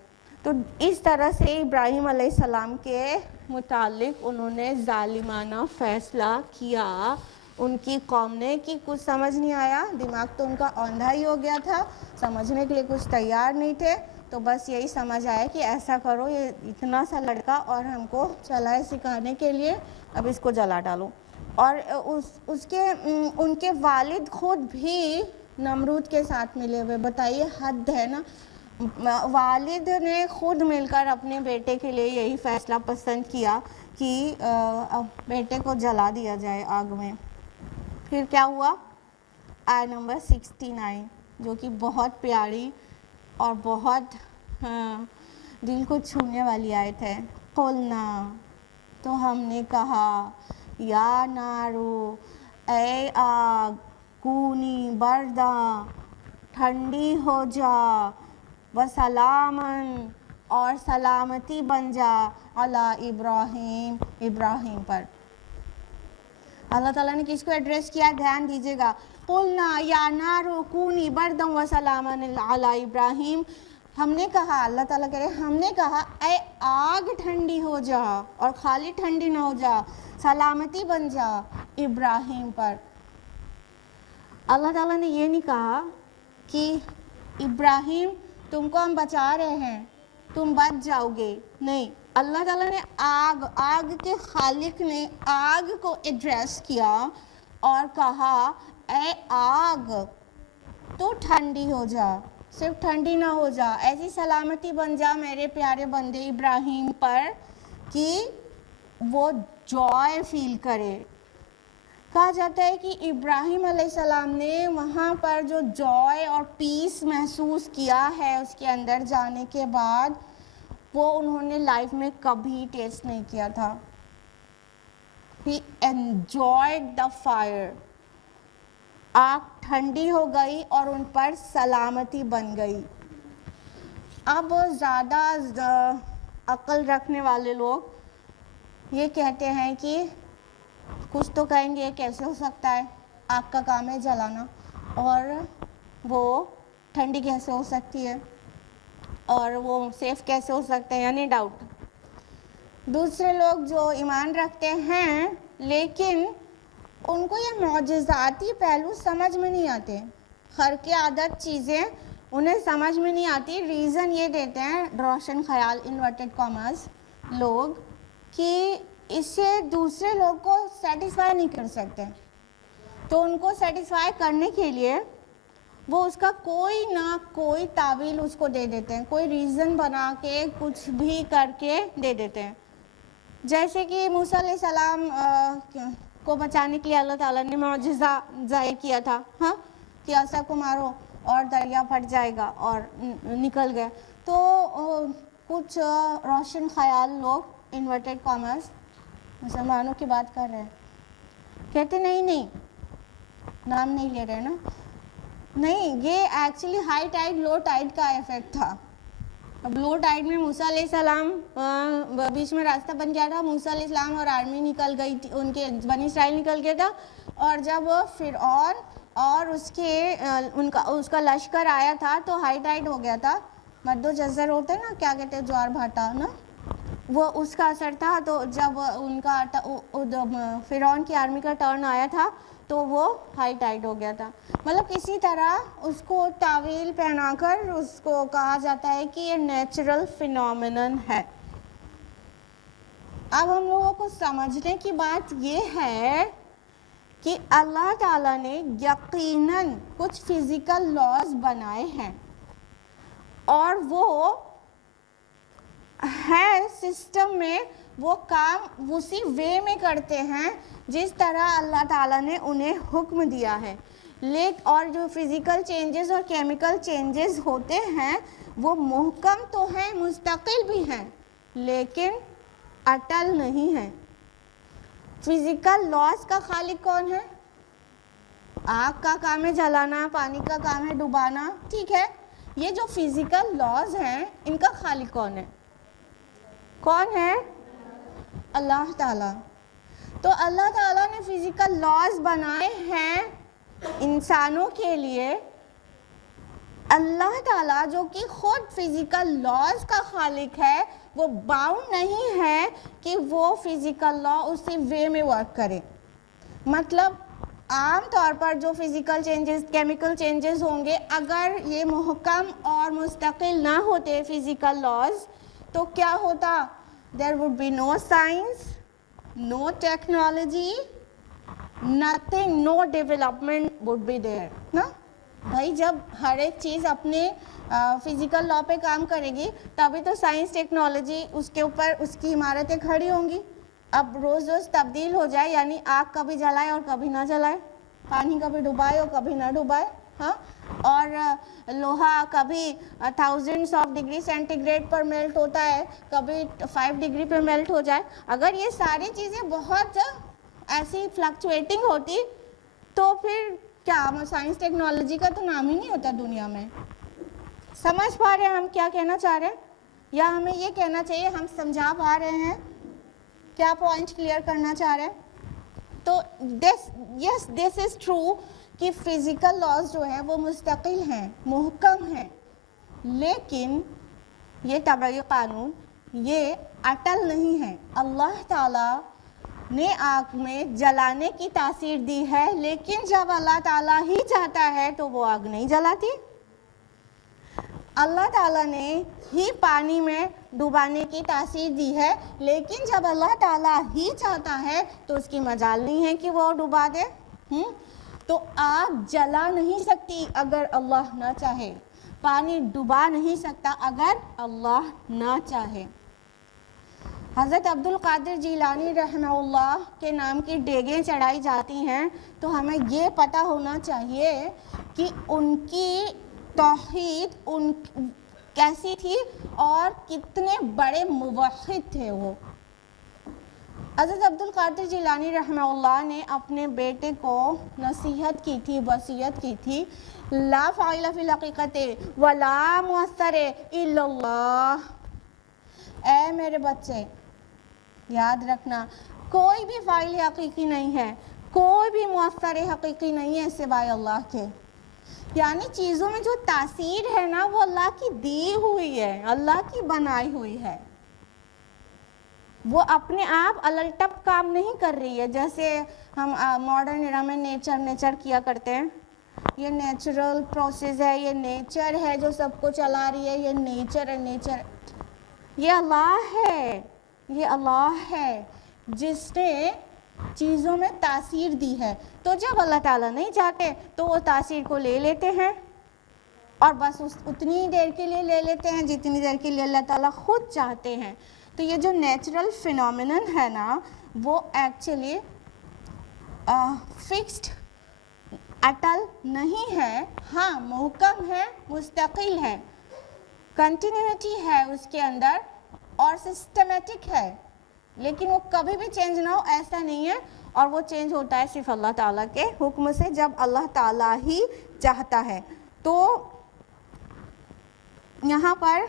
تو اس طرح سے ابراہیم علیہ السلام کے متعلق انہوں نے ظالمانہ فیصلہ کیا. ان کی قوم نے کہ کچھ سمجھ نہیں آیا، دماغ تو ان کا اوندھا ہی ہو گیا تھا، سمجھنے کے لیے کچھ تیار نہیں تھے. تو بس یہی سمجھ آیا کہ ایسا کرو، یہ اتنا سا لڑکا اور ہم کو چلائے سکھانے کے لیے، اب اس کو جلا ڈالو. اور ان کے والد خود بھی نمرود کے ساتھ ملے ہوئے. بتائیے، حد ہے نا. والد نے خود مل کر اپنے بیٹے کے لیے یہی فیصلہ پسند کیا کہ بیٹے کو جلا دیا جائے آگ میں. پھر کیا ہوا؟ آیت نمبر 69 جو کہ بہت پیاری اور بہت دل کو چھونے والی آیت ہے. قلنا تو ہم نے کہا یا نارو اے آگ کونی بردا ٹھنڈی ہو جا وسلامن اور سلامتی بن جا علی ابراہیم ابراہیم پر. اللہ تعالیٰ نے کس کو ایڈریس کیا؟ دھیان دیجیے گا. قلنا یا نارو کونی بردم وسلامن علی ابراہیم. ہم نے کہا، اللہ تعالیٰ کہہ رہے ہم نے کہا اے آگ ٹھنڈی ہو جا، اور خالی ٹھنڈی نہ ہو جا، سلامتی بن جا ابراہیم پر. اللہ تعالیٰ نے یہ نہیں کہا کہ ابراہیم تم کو ہم بچا رہے ہیں تم بچ جاؤ گے، نہیں. اللہ تعالیٰ نے آگ کے خالق نے آگ کو ایڈریس کیا اور کہا اے آگ تو ٹھنڈی ہو جا، صرف ٹھنڈی نہ ہو جا، ایسی سلامتی بن جا میرے پیارے بندے ابراہیم پر کہ وہ جوائے فیل کرے. کہا جاتا ہے کہ ابراہیم علیہ السلام نے وہاں پر جو جوائے اور پیس محسوس کیا ہے اس کے اندر جانے کے بعد، وہ انہوں نے لائف میں کبھی ٹیسٹ نہیں کیا تھا. He enjoyed the fire. آگ ٹھنڈی ہو گئی اور ان پر سلامتی بن گئی. اب زیادہ عقل رکھنے والے لوگ یہ کہتے ہیں کہ کچھ تو کہیں گے کیسے ہو سکتا ہے، آگ کا کام ہے جلانا، اور وہ ٹھنڈی کیسے ہو سکتی ہے، اور وہ سیف کیسے ہو سکتا ہے، یعنی ڈاؤٹ. دوسرے لوگ جو ایمان رکھتے ہیں لیکن ان کو یہ معجزاتی پہلو سمجھ میں نہیں آتے، خرق عادت چیزیں انہیں سمجھ میں نہیں آتی. ریزن یہ دیتے ہیں روشن خیال انورٹڈ کامرس لوگ کہ اسے دوسرے لوگ کو سیٹسفائی نہیں کر سکتے، تو ان کو سیٹسفائی کرنے کے لیے وہ اس کا کوئی نہ کوئی تعویل اس کو دے دیتے ہیں، کوئی ریزن بنا کے کچھ بھی کر کے دے دیتے ہیں. جیسے کہ موسیٰ علیہ السلام کو بچانے کے لیے اللہ تعالیٰ نے معجزہ ظاہر کیا تھا، ہاں، کہ عصا کو مارو اور دریا پھٹ جائے گا، اور نکل گئے. تو کچھ روشن خیال لوگ انورٹڈ کامرس مسلمانوں کی بات کر رہے ہیں، کہتے نہیں نام نہیں لے رہے نا، نہیں، یہ ایکچولی ہائی ٹائڈ لو ٹائڈ کا ایفیکٹ تھا. اب لو ٹائڈ میں موسیٰ علیہ السلام بیچ میں راستہ بن گیا تھا، موسیٰ علیہ السلام اور آرمی نکل گئی تھی، ان کے بنی اسرائیل نکل گیا تھا، اور جب فرعون اور اس کا لشکر آیا تھا تو ہائی ٹائڈ ہو گیا تھا. مد و جزر ہوتا ہے نا، کیا کہتے ہیں، جوار بھاٹا نا، وہ اس کا اثر تھا. تو جب ان کا فرعون کی آرمی کا ٹرن آیا تھا تو وہ ہائی ٹائڈ ہو گیا تھا. مطلب کسی طرح اس کو تعویل پہنا کر اس کو کہا جاتا ہے کہ یہ نیچرل فینومینن ہے. اب ہم لوگوں کو سمجھنے کی بات یہ ہے کہ اللہ تعالیٰ نے یقیناً کچھ فزیکل لاز بنائے ہیں، اور وہ ہے سسٹم میں، وہ کام اسی وے میں کرتے ہیں جس طرح اللہ تعالیٰ نے انہیں حکم دیا ہے. اور جو فزیکل چینجز اور کیمیکل چینجز ہوتے ہیں وہ محکم تو ہیں، مستقل بھی ہیں، لیکن اٹل نہیں ہیں. فزیکل لاز کا خالق کون ہے؟ آگ کا کام ہے جلانا، پانی کا کام ہے ڈبانا، ٹھیک ہے. یہ جو فزیکل لاز ہیں ان کا خالق کون ہے؟ کون ہے؟ اللہ تعالیٰ. تو اللہ تعالیٰ نے فزیکل لاز بنائے ہیں انسانوں کے لیے. اللہ تعالیٰ جو کہ خود فزیکل لاز کا خالق ہے، وہ باؤنڈ نہیں ہے کہ وہ فزیکل لا اسی وے میں ورک کرے. مطلب عام طور پر جو فزیکل چینجز، کیمیکل چینجز ہوں گے، اگر یہ محکم اور مستقل نہ ہوتے فزیکل لاز تو کیا ہوتا؟ There would be no science, no technology, nothing, no development would be there. نا بھائی، جب ہر ایک چیز اپنے فزیکل لا پہ کام کرے گی تبھی تو سائنس ٹیکنالوجی اس کے اوپر اس کی عمارتیں کھڑی ہوں گی. اب روز روز تبدیل ہو جائے، یعنی آگ کبھی جلائے اور کبھی نہ جلائے، پانی کبھی ڈبائے اور کبھی نہ ڈبائے، ہاں، اور لوہا کبھی thousands of degree centigrade پر میلٹ ہوتا ہے، کبھی 5 ڈگری پہ میلٹ ہو جائے. اگر یہ ساری چیزیں بہت ایسی فلکچویٹنگ ہوتی تو پھر کیا سائنس ٹیکنالوجی کا تو نام ہی نہیں ہوتا دنیا میں. سمجھ پا رہے ہیں ہم کیا کہنا چاہ رہے ہیں، یا ہمیں یہ کہنا چاہیے ہم سمجھا پا رہے ہیں کیا پوائنٹ کلیئر کرنا چاہ رہے ہیں؟ تو دس از ٹرو کہ فزیکل لاز جو ہیں وہ مستقل ہیں، محکم ہیں، لیکن یہ طبعی قانون یہ اٹل نہیں ہے. اللہ تعالیٰ نے آگ میں جلانے کی تاثیر دی ہے، لیکن جب اللہ تعالیٰ ہی چاہتا ہے تو وہ آگ نہیں جلاتی. اللہ تعالیٰ نے ہی پانی میں ڈبانے کی تاثیر دی ہے، لیکن جب اللہ تعالیٰ ہی چاہتا ہے تو اس کی مجال نہیں ہے کہ وہ ڈبا دے. تو آگ جلا نہیں سکتی اگر اللہ نہ چاہے، پانی ڈبا نہیں سکتا اگر اللہ نہ چاہے. حضرت عبد القادر جیلانی رحمہ اللہ کے نام کی دیگیں چڑھائی جاتی ہیں، تو ہمیں یہ پتہ ہونا چاہیے کہ ان کی توحید کیسی تھی اور کتنے بڑے موحد تھے وہ. حضرت عبد القادر جیلانی رحمہ اللہ نے اپنے بیٹے کو نصیحت کی تھی، وصیت کی تھی، لا فاعل فی الحقیقت ولا مؤثر الا اللہ. اے میرے بچے یاد رکھنا، کوئی بھی فاعل حقیقی نہیں ہے، کوئی بھی مؤثر حقیقی نہیں ہے سوائے اللہ کے. یعنی چیزوں میں جو تاثیر ہے نا وہ اللہ کی دی ہوئی ہے، اللہ کی بنائی ہوئی ہے، وہ اپنے آپ الٹپ کام نہیں کر رہی ہے جیسے ہم ماڈرن ایرا میں نیچر کیا کرتے ہیں. یہ نیچرل پروسیس ہے، یہ نیچر ہے جو سب کو چلا رہی ہے، یہ نیچر ہے. نیچر یہ اللہ ہے، یہ اللہ ہے جس نے چیزوں میں تاثیر دی ہے. تو جب اللہ تعالیٰ نہیں چاہتے تو وہ تاثیر کو لے لیتے ہیں، اور بس اتنی دیر کے لیے لے لیتے ہیں جتنی دیر کے لیے اللہ تعالیٰ خود چاہتے ہیں. تو یہ جو نیچرل فینومینن ہے نا وہ ایکچولی فکسڈ اٹل نہیں ہے. ہاں محکم ہے، مستقل ہے، کنٹینیوٹی ہے اس کے اندر اور سسٹمیٹک ہے، لیکن وہ کبھی بھی چینج نہ ہو ایسا نہیں ہے. اور وہ چینج ہوتا ہے صرف اللہ تعالیٰ کے حکم سے، جب اللہ تعالیٰ ہی چاہتا ہے. تو یہاں پر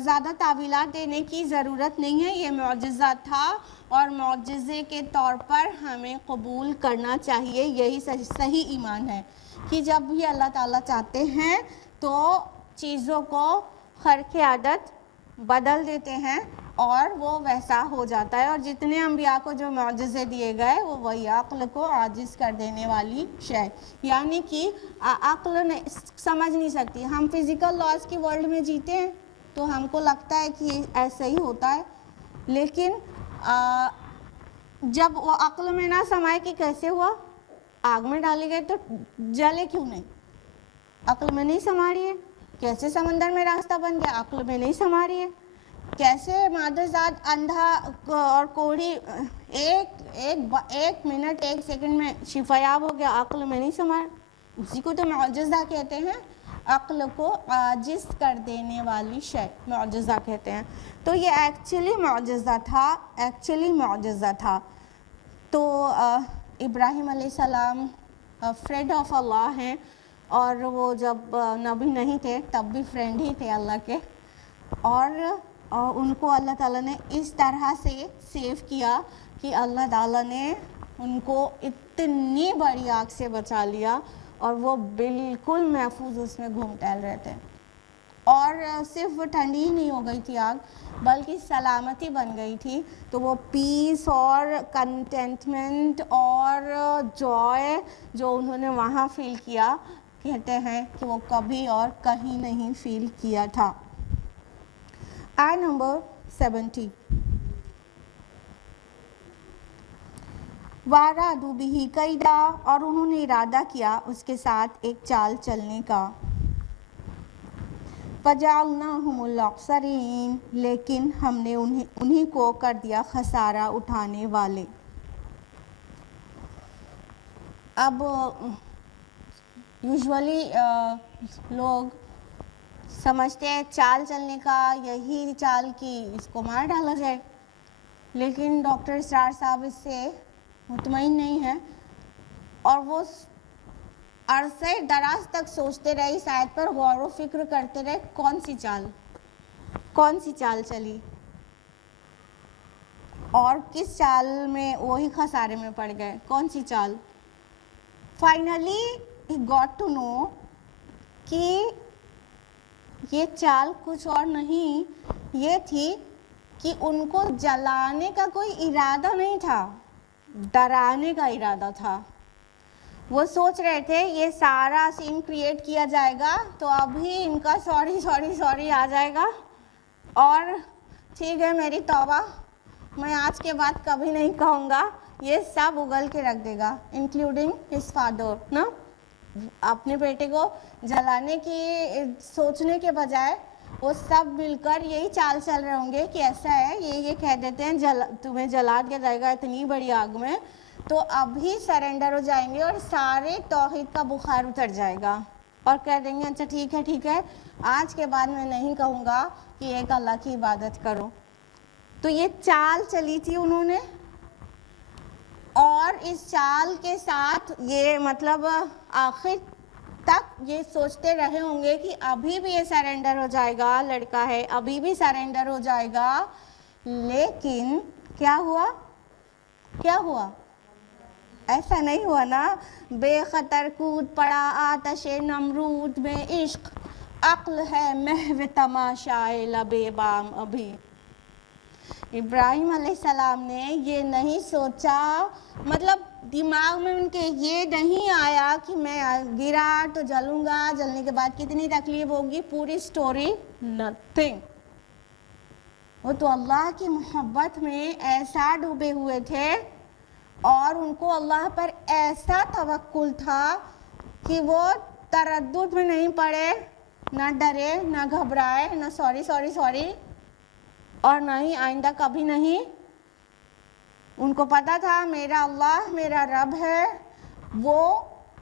زیادہ تعویلات دینے کی ضرورت نہیں ہے. یہ معجزہ تھا اور معجزے کے طور پر ہمیں قبول کرنا چاہیے. یہی صحیح ایمان ہے کہ جب بھی اللہ تعالیٰ چاہتے ہیں تو چیزوں کو خرق عادت بدل دیتے ہیں اور وہ ویسا ہو جاتا ہے. اور جتنے انبیاء کو جو معجزے دیے گئے وہ وہی عقل کو عاجز کر دینے والی شے، یعنی کہ عقل سمجھ نہیں سکتی. ہم فزیکل لاز کی ورلڈ میں جیتے ہیں تو ہم کو لگتا ہے کہ ایسا ہی ہوتا ہے، لیکن جب وہ عقل میں نہ سمائے کہ کیسے ہوا، آگ میں ڈالے گئے تو جلے کیوں نہیں، عقل میں نہیں سما رہی ہے. کیسے سمندر میں راستہ بن گیا، عقل میں نہیں سما رہی ہے. کیسے مادرزاد اندھا اور کوڑی ایک منٹ ایک سیکنڈ میں شفایاب ہو گیا، عقل میں نہیں سما. اسی کو تو معجزہ کہتے ہیں، عقل کو عاجز کر دینے والی شے معجزہ کہتے ہیں. تو یہ ایکچولی معجزہ تھا. تو ابراہیم علیہ السلام فرینڈ آف اللہ ہیں، اور وہ جب نبی نہیں تھے تب بھی فرینڈ ہی تھے اللہ کے، اور ان کو اللہ تعالیٰ نے اس طرح سے سیو کیا کہ اللہ تعالیٰ نے ان کو اتنی بڑی آگ سے بچا لیا اور وہ بالکل محفوظ اس میں گھوم ٹہل رہے تھے. اور صرف ٹھنڈی ہی نہیں ہو گئی تھی آگ بلکہ سلامتی بن گئی تھی. تو وہ پیس اور کنٹینٹمنٹ اور جوائے جو انہوں نے وہاں فیل کیا، کہتے ہیں کہ وہ کبھی اور کہیں نہیں فیل کیا تھا. آیت نمبر 70. وَأَرَادُوا بِهِ كَيْدًا، اور انہوں نے ارادہ کیا اس کے ساتھ ایک چال چلنے کا. فَجَعَلْنَاهُمُ الْأَخْسَرِينَ، لیکن ہم نے انہی کو کر دیا خسارہ اٹھانے والے. اب یوزولی لوگ سمجھتے ہیں چال چلنے کا یہی چال کہ اس کو مار ڈالا جائے، لیکن ڈاکٹر اسرار صاحب اس سے مطمئن نہیں ہے، اور وہ عرصے دراز تک سوچتے رہے، اس آیت پر غور و فکر کرتے رہے، کون سی چال چلی اور کس چال میں وہی خسارے میں پڑ گئے، کون سی چال. Finally he got to know کہ یہ چال کچھ اور نہیں، یہ تھی کہ ان کو جلانے کا کوئی ارادہ نہیں تھا، ڈرانے کا ارادہ تھا. وہ سوچ رہے تھے یہ سارا سین کریٹ کیا جائے گا تو ابھی ان کا سوری آ جائے گا، اور ٹھیک ہے میری توبہ، میں آج کے بعد کبھی نہیں کہوں گا، یہ سب اگل کے رکھ دے گا انکلوڈنگ ہز فادر نا. اپنے بیٹے کو جلانے کی سوچنے کے بجائے وہ سب مل کر یہی چال چل رہے ہوں گے کہ ایسا ہے، یہ کہہ دیتے ہیں تمہیں جلا دیا جائے گا اتنی بڑی آگ میں، تو ابھی سرنڈر ہو جائیں گے اور سارے توحید کا بخار اتر جائے گا اور کہہ دیں گے اچھا ٹھیک ہے آج کے بعد میں نہیں کہوں گا کہ ایک اللہ کی عبادت کرو. تو یہ چال چلی تھی انہوں نے، اور اس چال کے ساتھ یہ مطلب آخر تک یہ سوچتے رہے ہوں گے کہ ابھی بھی یہ سرنڈر ہو جائے گا، لڑکا ہے ابھی بھی سرنڈر ہو جائے گا. لیکن کیا ہوا؟ ایسا نہیں ہوا نا. بے خطر کود پڑا آتش نمرود میں عشق، عقل ہے محو تماشائے لب بام ابھی. ابراہیم علیہ السلام نے یہ نہیں سوچا، مطلب دماغ میں ان کے یہ نہیں آیا کہ میں گرا تو جلوں گا، جلنے کے بعد کتنی تکلیف ہوگی، پوری سٹوری نتھنگ. وہ تو اللہ کی محبت میں ایسا ڈوبے ہوئے تھے اور ان کو اللہ پر ایسا توکل تھا کہ وہ تردد میں نہیں پڑے، نہ ڈرے، نہ گھبرائے، نہ سوری اور نہ ہی آئندہ کبھی نہیں. ان کو پتا تھا میرا اللہ میرا رب ہے، وہ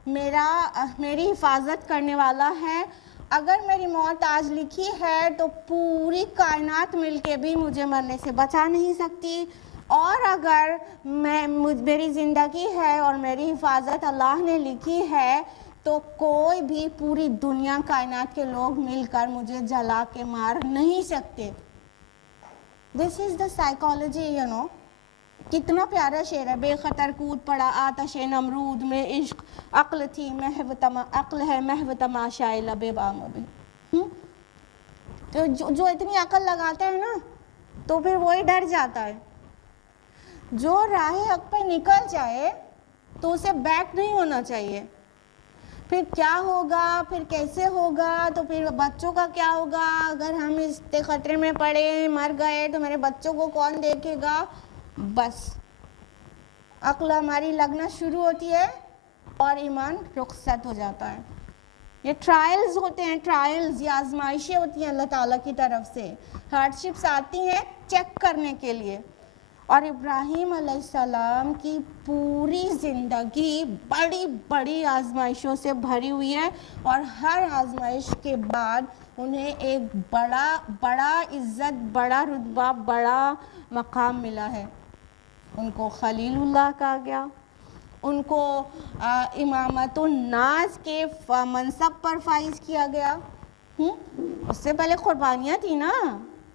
میری حفاظت کرنے والا ہے. اگر میری موت آج لکھی ہے تو پوری کائنات مل کے بھی مجھے مرنے سے بچا نہیں سکتی، اور اگر میری زندگی ہے اور میری حفاظت اللہ نے لکھی ہے تو کوئی بھی پوری دنیا کائنات کے لوگ مل کر مجھے جلا کے مار نہیں سکتے. This is the psychology, you know. کتنا پیارا شعر ہے. بے خطر کود پڑا آتش نمرود میں عشق، عقل ہے محو تماشائے لب بام ابھی. تو جو اتنی عقل لگاتا ہے نا تو پھر وہی ڈر جاتا ہے. جو راہ حق پہ نکل جائے تو اسے بیک نہیں ہونا چاہیے. پھر کیا ہوگا، پھر کیسے ہوگا، تو پھر بچوں کا کیا ہوگا، اگر ہم اس خطرے میں پڑے مر گئے تو میرے بچوں کو کون دیکھے گا. بس عقل ہماری لگنا شروع ہوتی ہے اور ایمان رخصت ہو جاتا ہے. یہ ٹرائلز ہوتے ہیں، ٹرائلز، یہ آزمائشیں ہوتی ہیں اللہ تعالیٰ کی طرف سے. ہارڈشپس آتی ہیں چیک کرنے کے لیے. اور ابراہیم علیہ السلام کی پوری زندگی بڑی بڑی آزمائشوں سے بھری ہوئی ہے، اور ہر آزمائش کے بعد انہیں ایک بڑا عزت، بڑا رتبہ، بڑا مقام ملا ہے. ان کو خلیل اللہ کہا گیا، ان کو امامت الناس کے منصب پر فائز کیا گیا. اس سے پہلے قربانیاں تھی نا،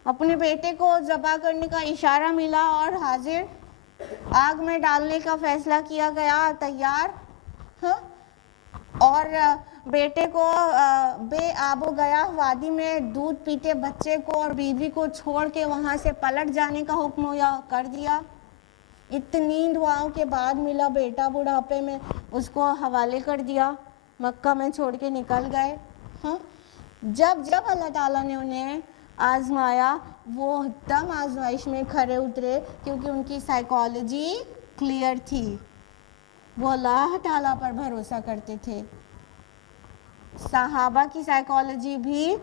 اپنے بیٹے کو ذبح کرنے کا اشارہ ملا اور حاضر، آگ میں ڈالنے کا فیصلہ کیا گیا، تیار. اور بیٹے کو بے آب و گیا وادی میں دودھ پیتے بچے کو اور بیوی کو چھوڑ کے وہاں سے پلٹ جانے کا حکم کر دیا. اتنی دعاؤں کے بعد ملا بیٹا، بڑھاپے میں اس کو حوالے کر دیا، مکہ میں چھوڑ کے نکل گئے. جب اللہ تعالیٰ نے انہیں آزمایا وہ دم آزمائش میں کھرے اترے، کیونکہ ان کی سائیکالوجی کلیئر تھی، وہ اللہ تعالیٰ پر بھروسہ کرتے تھے. صحابہ کی سائیکالوجی بھی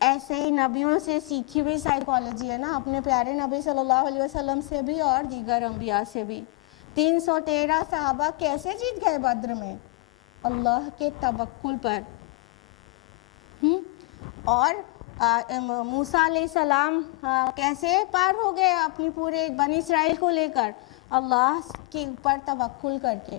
ایسے ہی نبیوں سے سیکھی ہوئی سائیکالوجی ہے نا، اپنے پیارے نبی صلی اللہ علیہ وسلم سے بھی اور دیگر انبیاء سے بھی. 313 صحابہ کیسے جیت گئے بدر میں؟ اللہ کے توکل پر. اور موسیٰ علیہ السلام کیسے پار ہو گئے اپنی پورے بنی اسرائیل کو لے کر؟ اللہ کے اوپر توکل کر کے.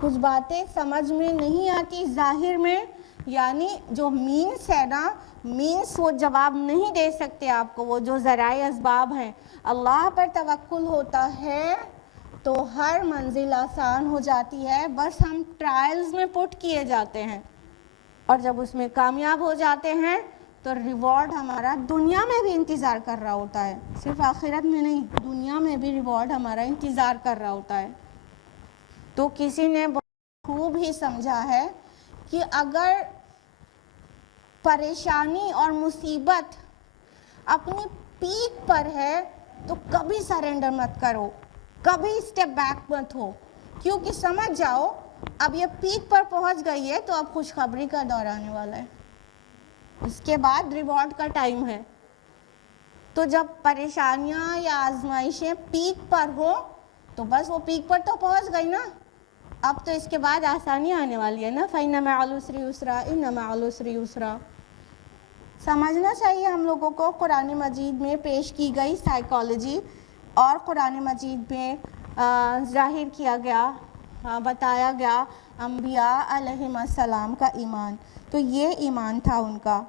کچھ باتیں سمجھ میں نہیں آتی ظاہر میں، یعنی جو مینس ہے نا، مینس وہ جواب نہیں دے سکتے آپ کو، وہ جو ذرائع اسباب ہیں. اللہ پر توکل ہوتا ہے تو ہر منزل آسان ہو جاتی ہے، بس ہم ٹرائلز میں پٹ کیے جاتے ہیں، اور جب اس میں کامیاب ہو جاتے ہیں تو ریوارڈ ہمارا دنیا میں بھی انتظار کر رہا ہوتا ہے، صرف آخرت میں نہیں، دنیا میں بھی ریوارڈ ہمارا انتظار کر رہا ہوتا ہے. تو کسی نے بہت خوب ہی سمجھا ہے کہ اگر پریشانی اور مصیبت اپنی پیک پر ہے تو کبھی سرنڈر مت کرو، کبھی اسٹیپ بیک مت ہو، کیونکہ سمجھ جاؤ اب یہ پیک پر پہنچ گئی ہے تو اب خوشخبری کا دور آنے والا ہے، اس کے بعد ریوارڈ کا ٹائم ہے. تو جب پریشانیاں یا آزمائشیں پیک پر ہو تو بس وہ پیک پر تو پہنچ گئی نا، اب تو اس کے بعد آسانی آنے والی ہے نا. فَإِنَّ مَعَ الْعُسْرِ يُسْرًا إِنَّ مَعَ الْعُسْرِ يُسْرًا. سمجھنا چاہیے ہم لوگوں کو قرآن مجید میں پیش کی گئی سائیکالوجی، اور قرآن مجید میں ظاہر کیا گیا، بتایا گیا انبیاء علیہم السلام کا ایمان. تو یہ ایمان تھا ان کا.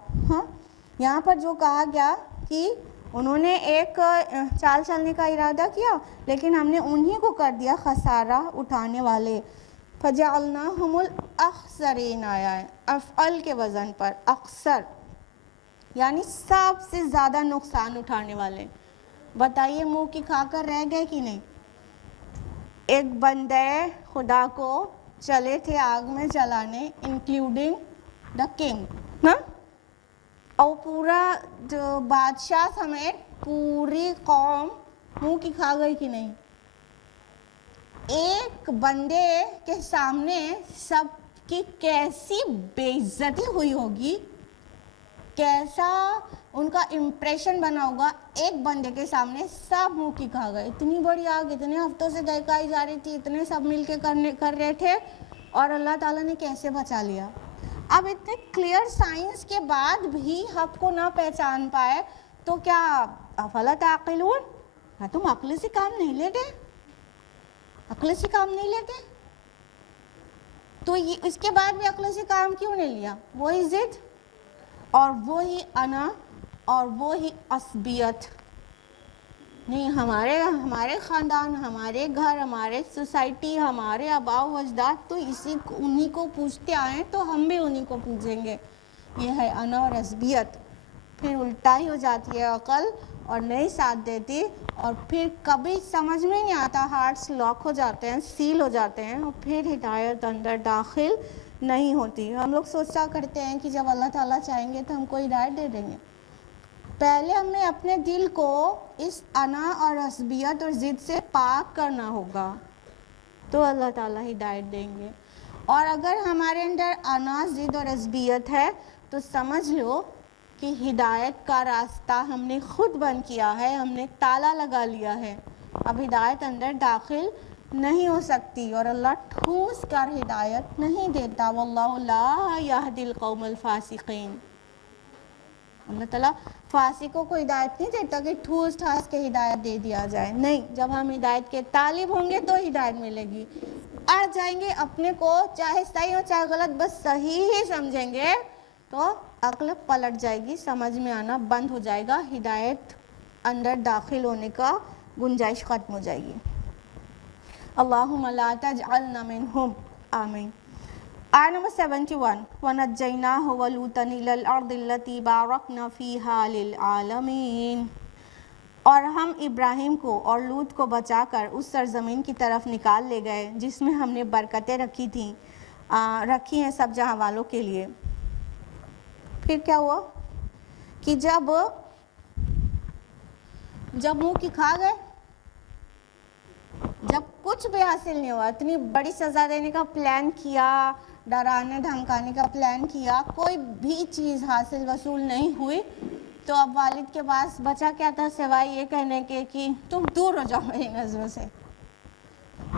یہاں پر جو کہا گیا کہ انہوں نے ایک چال چلنے کا ارادہ کیا، لیکن ہم نے انہی کو کر دیا خسارہ اٹھانے والے. فَجَعَلْنَاهُمُ الْأَخْسَرِينَ آیا ہے افعل کے وزن پر، اکثر یعنی سب سے زیادہ نقصان اٹھانے والے. بتائیے منہ کی کھا کر رہ گئے کہ نہیں؟ ایک بندے خدا کو چلے تھے آگ میں جلانے، انکلوڈنگ دا کنگ، اور پورا جو بادشاہ سمیت پوری قوم منہ کی کھا گئی کہ نہیں؟ ایک بندے کے سامنے سب کی کیسی بے عزتی ہوئی ہوگی، کیسا ان کا امپریشن بنا ہوگا. ایک بندے کے سامنے سب منہ کی کھا گئے. اتنی بڑی آگ اتنے ہفتوں سے دہکائی جا رہی تھی، اتنے سب مل کے کر رہے تھے، اور اللہ تعالیٰ نے کیسے بچا لیا. اب اتنے کلیئر سائنس کے بعد بھی حق کو نہ پہچان پائے تو کیا افلا تعقلون؟ کیا تم عقل سے کام نہیں لیتے؟ عقل سے کام نہیں لیتے؟ تو اس کے بعد بھی عقل سے کام کیوں نہیں لیا؟ وہی ضد اور وہی انا اور وہی عصبیت. نہیں، ہمارے خاندان، ہمارے گھر، ہمارے سوسائٹی، ہمارے آباء و اجداد تو انہی کو پوچھتے آئے تو ہم بھی انہی کو پوچھیں گے. یہ ہے انا اور عصبیت. پھر الٹا ہی ہو جاتی ہے عقل اور نہیں ساتھ دیتی، اور پھر کبھی سمجھ میں نہیں آتا، ہارٹس لاک ہو جاتے ہیں، سیل ہو جاتے ہیں، اور پھر ہدایت اندر داخل نہیں ہوتی. ہم لوگ سوچا کرتے ہیں کہ جب اللہ تعالیٰ چاہیں گے تو ہم کو ہدایت دے دیں گے. پہلے ہمیں اپنے دل کو اس انا اور عصبیت اور ضد سے پاک کرنا ہوگا تو اللہ تعالیٰ ہدایت دیں گے. اور اگر ہمارے اندر انا، ضد اور عصبیت ہے تو سمجھ لو کہ ہدایت کا راستہ ہم نے خود بند کیا ہے، ہم نے تالا لگا لیا ہے. اب ہدایت اندر داخل نہیں ہو سکتی، اور اللہ ٹھوس کر ہدایت نہیں دیتا. واللہ لا یہدی القوم الفاسقین. اللہ تعالیٰ فاسقوں کو ہدایت نہیں دیتا کہ ٹھوس ٹھاس کے ہدایت دے دیا جائے. نہیں، جب ہم ہدایت کے طالب ہوں گے تو ہدایت ملے گی. اڑ جائیں گے اپنے کو، چاہے صحیح ہو چاہے غلط، بس صحیح ہی سمجھیں گے تو عقل پلٹ جائے گی، سمجھ میں آنا بند ہو جائے گا، ہدایت اندر داخل ہونے کا گنجائش ختم ہو جائے گی. اللہم لا تجعلنا منہم. آمین. آیت نمبر 71. وَنَجَّيْنَاهُ وَلُوطًا إِلَى الْأَرْضِ الَّتِي بَارَكْنَا فِيهَا لِلْعَالَمِينَ. اور ہم ابراہیم کو اور لوط کو بچا کر اس سرزمین کی طرف نکال لے گئے جس میں ہم نے برکتیں رکھی ہیں سب جہاں والوں کے لیے. پھر کیا ہوا کہ جب منہ کی کھا گئے، جب کچھ بھی حاصل نہیں ہوا، اتنی بڑی سزا دینے کا پلان کیا، ڈرانے دھمکانے کا پلان کیا، کوئی بھی چیز حاصل وصول نہیں ہوئی، تو اب والد کے پاس بچا کیا تھا سوائے یہ کہنے کے کہ تم دور ہو جاؤ میری نظروں سے.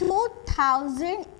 2000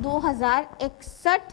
2061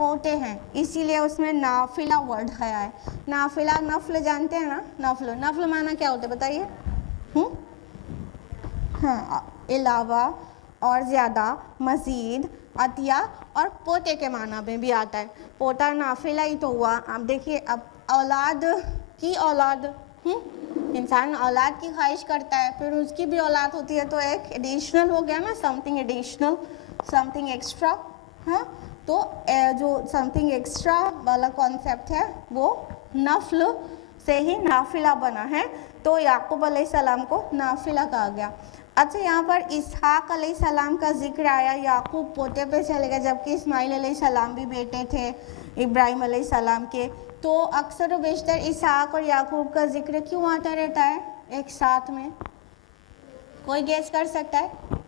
پوتے ہیں، اسی لیے اس میں نافلہ ورڈ آیا ہے. نافلہ نفل جانتے ہیں نا، نفل نفل معنی کیا ہوتا ہے بتائیے؟ ہاں، علاوہ اور زیادہ، مزید، عطیہ اور پوتے کے معنی میں بھی آتا ہے. پوتا نافلہ ہی تو ہوا. اب دیکھیے اب اولاد کی اولاد، انسان اولاد کی خواہش کرتا ہے، پھر اس کی بھی اولاد ہوتی ہے تو ایک ایڈیشنل ہو گیا نا، some thing additional, some thing extra. ہاں تو جو سم تھنگ ایکسٹرا والا کانسیپٹ ہے وہ نفل سے ہی نافلہ بنا ہے، تو یعقوب علیہ السلام کو نافلہ کہا گیا. اچھا یہاں پر اسحاق علیہ السلام کا ذکر آیا، یعقوب پوتے پہ چلے گئے، جبکہ اسماعیل علیہ السلام بھی بیٹے تھے ابراہیم علیہ السلام کے. تو اکثر و بیشتر اسحاق اور یعقوب کا ذکر کیوں آتا رہتا ہے ایک ساتھ میں؟ کوئی گیس کر سکتا ہے؟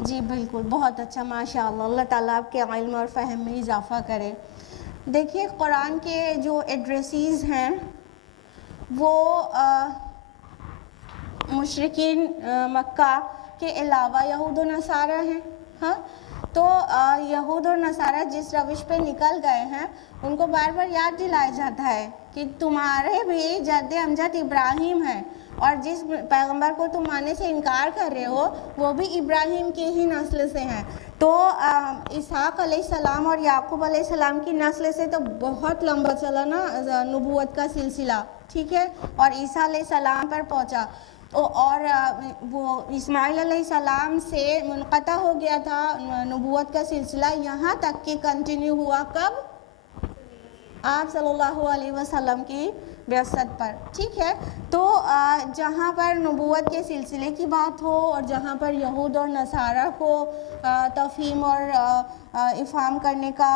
جی بالکل، بہت اچھا، ماشاء اللہ، اللہ تعالیٰ آپ کے علم اور فہم میں اضافہ کرے. دیکھیے قرآن کے جو ایڈریسز ہیں وہ مشرکین مکہ کے علاوہ یہود و نصارہ ہیں. ہاں تو یہود اور نصارہ جس روش پہ نکل گئے ہیں ان کو بار بار یاد دلایا جاتا ہے کہ تمہارے بھی جد امجد ابراہیم ہیں، اور جس پیغمبر کو تم ماننے سے انکار کر رہے ہو وہ بھی ابراہیم کی ہی نسل سے ہیں. تو اسحاق علیہ السلام اور یعقوب علیہ السلام کی نسل سے تو بہت لمبا چلا نا نبوت کا سلسلہ، ٹھیک ہے، اور عیسیٰ علیہ السلام پر پہنچا. اور وہ اسماعیل علیہ السلام سے منقطع ہو گیا تھا نبوت کا سلسلہ، یہاں تک کہ کنٹینیو ہوا کب؟ آپ صلی اللہ علیہ وسلم کی بعثت پر، ٹھیک ہے. تو جہاں پر نبوت کے سلسلے کی بات ہو اور جہاں پر یہود اور نصارہ کو تفہیم اور افہام کرنے کا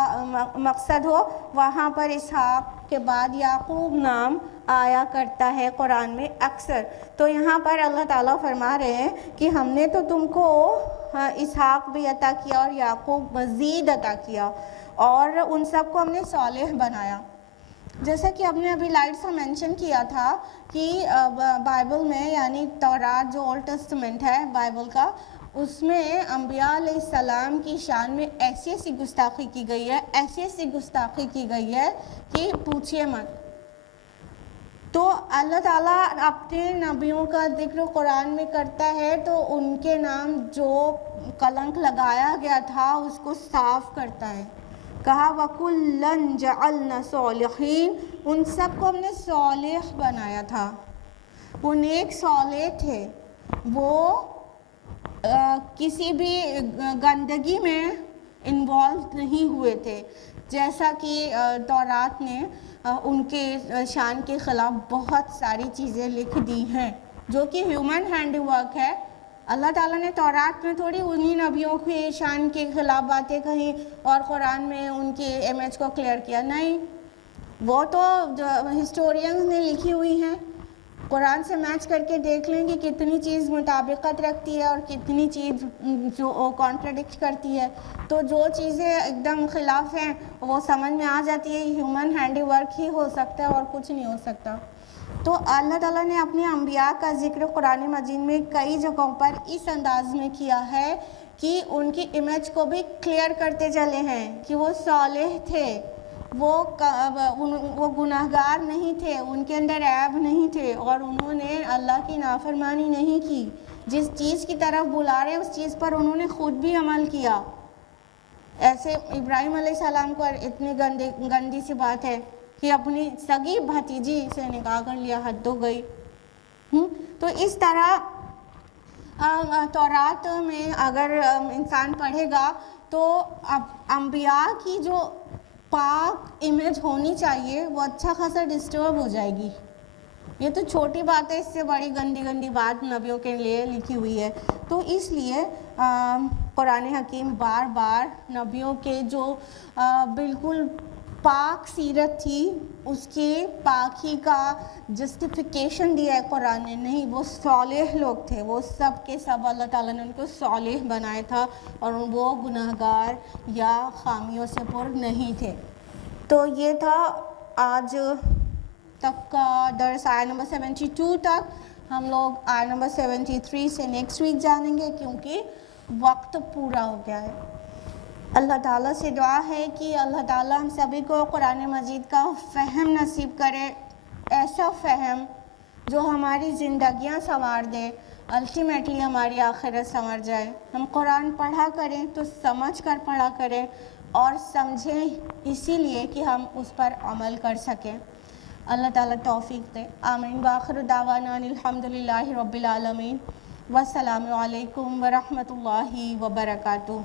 مقصد ہو، وہاں پر اسحاق کے بعد یعقوب نام آیا کرتا ہے قرآن میں اکثر. تو یہاں پر اللہ تعالیٰ فرما رہے ہیں کہ ہم نے تو تم کو اسحاق بھی عطا کیا اور یعقوب مزید عطا کیا، اور ان سب کو ہم نے صالح بنایا. جیسا کہ ہم نے ابھی لائٹ سے مینشن کیا تھا کہ بائبل میں یعنی تورات جو اولڈ ٹیسٹمنٹ ہے بائبل کا، اس میں انبیاء علیہ السلام کی شان میں ایسی ایسی گستاخی کی گئی ہے، ایسی ایسی گستاخی کی گئی ہے کہ پوچھئے مت. تو اللہ تعالیٰ اپنے نبیوں کا ذکر قرآن میں کرتا ہے تو ان کے نام جو کلنک لگایا گیا تھا اس کو صاف کرتا ہے. کہا وَكُلًّا جَعَلْنَا صَالِحِينَ، ان سب کو ہم نے صالح بنایا تھا، وہ نیک صالح تھے، وہ کسی بھی گندگی میں انوالو نہیں ہوئے تھے. جیسا کہ تورات نے ان کے شان کے خلاف بہت ساری چیزیں لکھ دی ہیں جو کہ ہیومن ہینڈی ورک ہے. اللہ تعالیٰ نے تورات میں تھوڑی انہی نبیوں کی شان کے خلاف باتیں کہیں اور قرآن میں ان کی امیج کو کلیئر کیا، نہیں، وہ تو ہسٹورینز نے لکھی ہوئی ہیں. قرآن سے میچ کر کے دیکھ لیں کہ کتنی چیز مطابقت رکھتی ہے اور کتنی چیز جو کانٹراڈکٹ کرتی ہے. تو جو چیزیں ایک دم خلاف ہیں وہ سمجھ میں آ جاتی ہے، ہیومن ہینڈی ورک ہی ہو سکتا ہے اور کچھ نہیں ہو سکتا. تو اللہ تعالیٰ نے اپنے انبیاء کا ذکر قرآن مجید میں کئی جگہوں پر اس انداز میں کیا ہے کہ ان کی امیج کو بھی کلیئر کرتے چلے ہیں کہ وہ صالح تھے، وہ گناہگار نہیں تھے، ان کے اندر عیب نہیں تھے، اور انہوں نے اللہ کی نافرمانی نہیں کی. جس چیز کی طرف بلا رہے اس چیز پر انہوں نے خود بھی عمل کیا. ایسے ابراہیم علیہ السلام کو اتنی گندی سی بات ہے کہ اپنی سگی بھتیجی سے نکاح کر لیا، حد ہو گئی. تو اس طرح تورات میں اگر انسان پڑھے گا تو انبیاء کی جو پاک امیج ہونی چاہیے وہ اچھا خاصا ڈسٹرب ہو جائے گی. یہ تو چھوٹی بات ہے، اس سے بڑی گندی گندی بات نبیوں کے لیے لکھی ہوئی ہے. تو اس لیے قرآن حکیم بار بار نبیوں کے جو بالکل پاک سیرت تھی اس کی پاکی کا جسٹیفیکیشن دیا ہے قرآن نے. نہیں، وہ صالح لوگ تھے، وہ سب کے سب اللہ تعالیٰ نے ان کو صالح بنایا تھا اور وہ گناہگار یا خامیوں سے پر نہیں تھے. تو یہ تھا آج تک کا درس، آیت نمبر 72 تک ہم لوگ آیت نمبر 73 سے نیکسٹ ویک جانیں گے کیونکہ وقت پورا ہو گیا ہے۔ اللہ تعالیٰ سے دعا ہے کہ اللہ تعالیٰ ہم سبھی کو قرآن مجید کا فہم نصیب کرے، ایسا فہم جو ہماری زندگیاں سنوار دے، الٹیمیٹلی ہماری آخرت سنور جائے۔ ہم قرآن پڑھا کریں تو سمجھ کر پڑھا کریں اور سمجھیں اسی لیے کہ ہم اس پر عمل کر سکیں۔ اللہ تعالیٰ توفیق دے، آمین۔ وآخر دعوانا الحمدللہ رب العالمین، والسلام علیکم ورحمۃ اللہ وبرکاتہ۔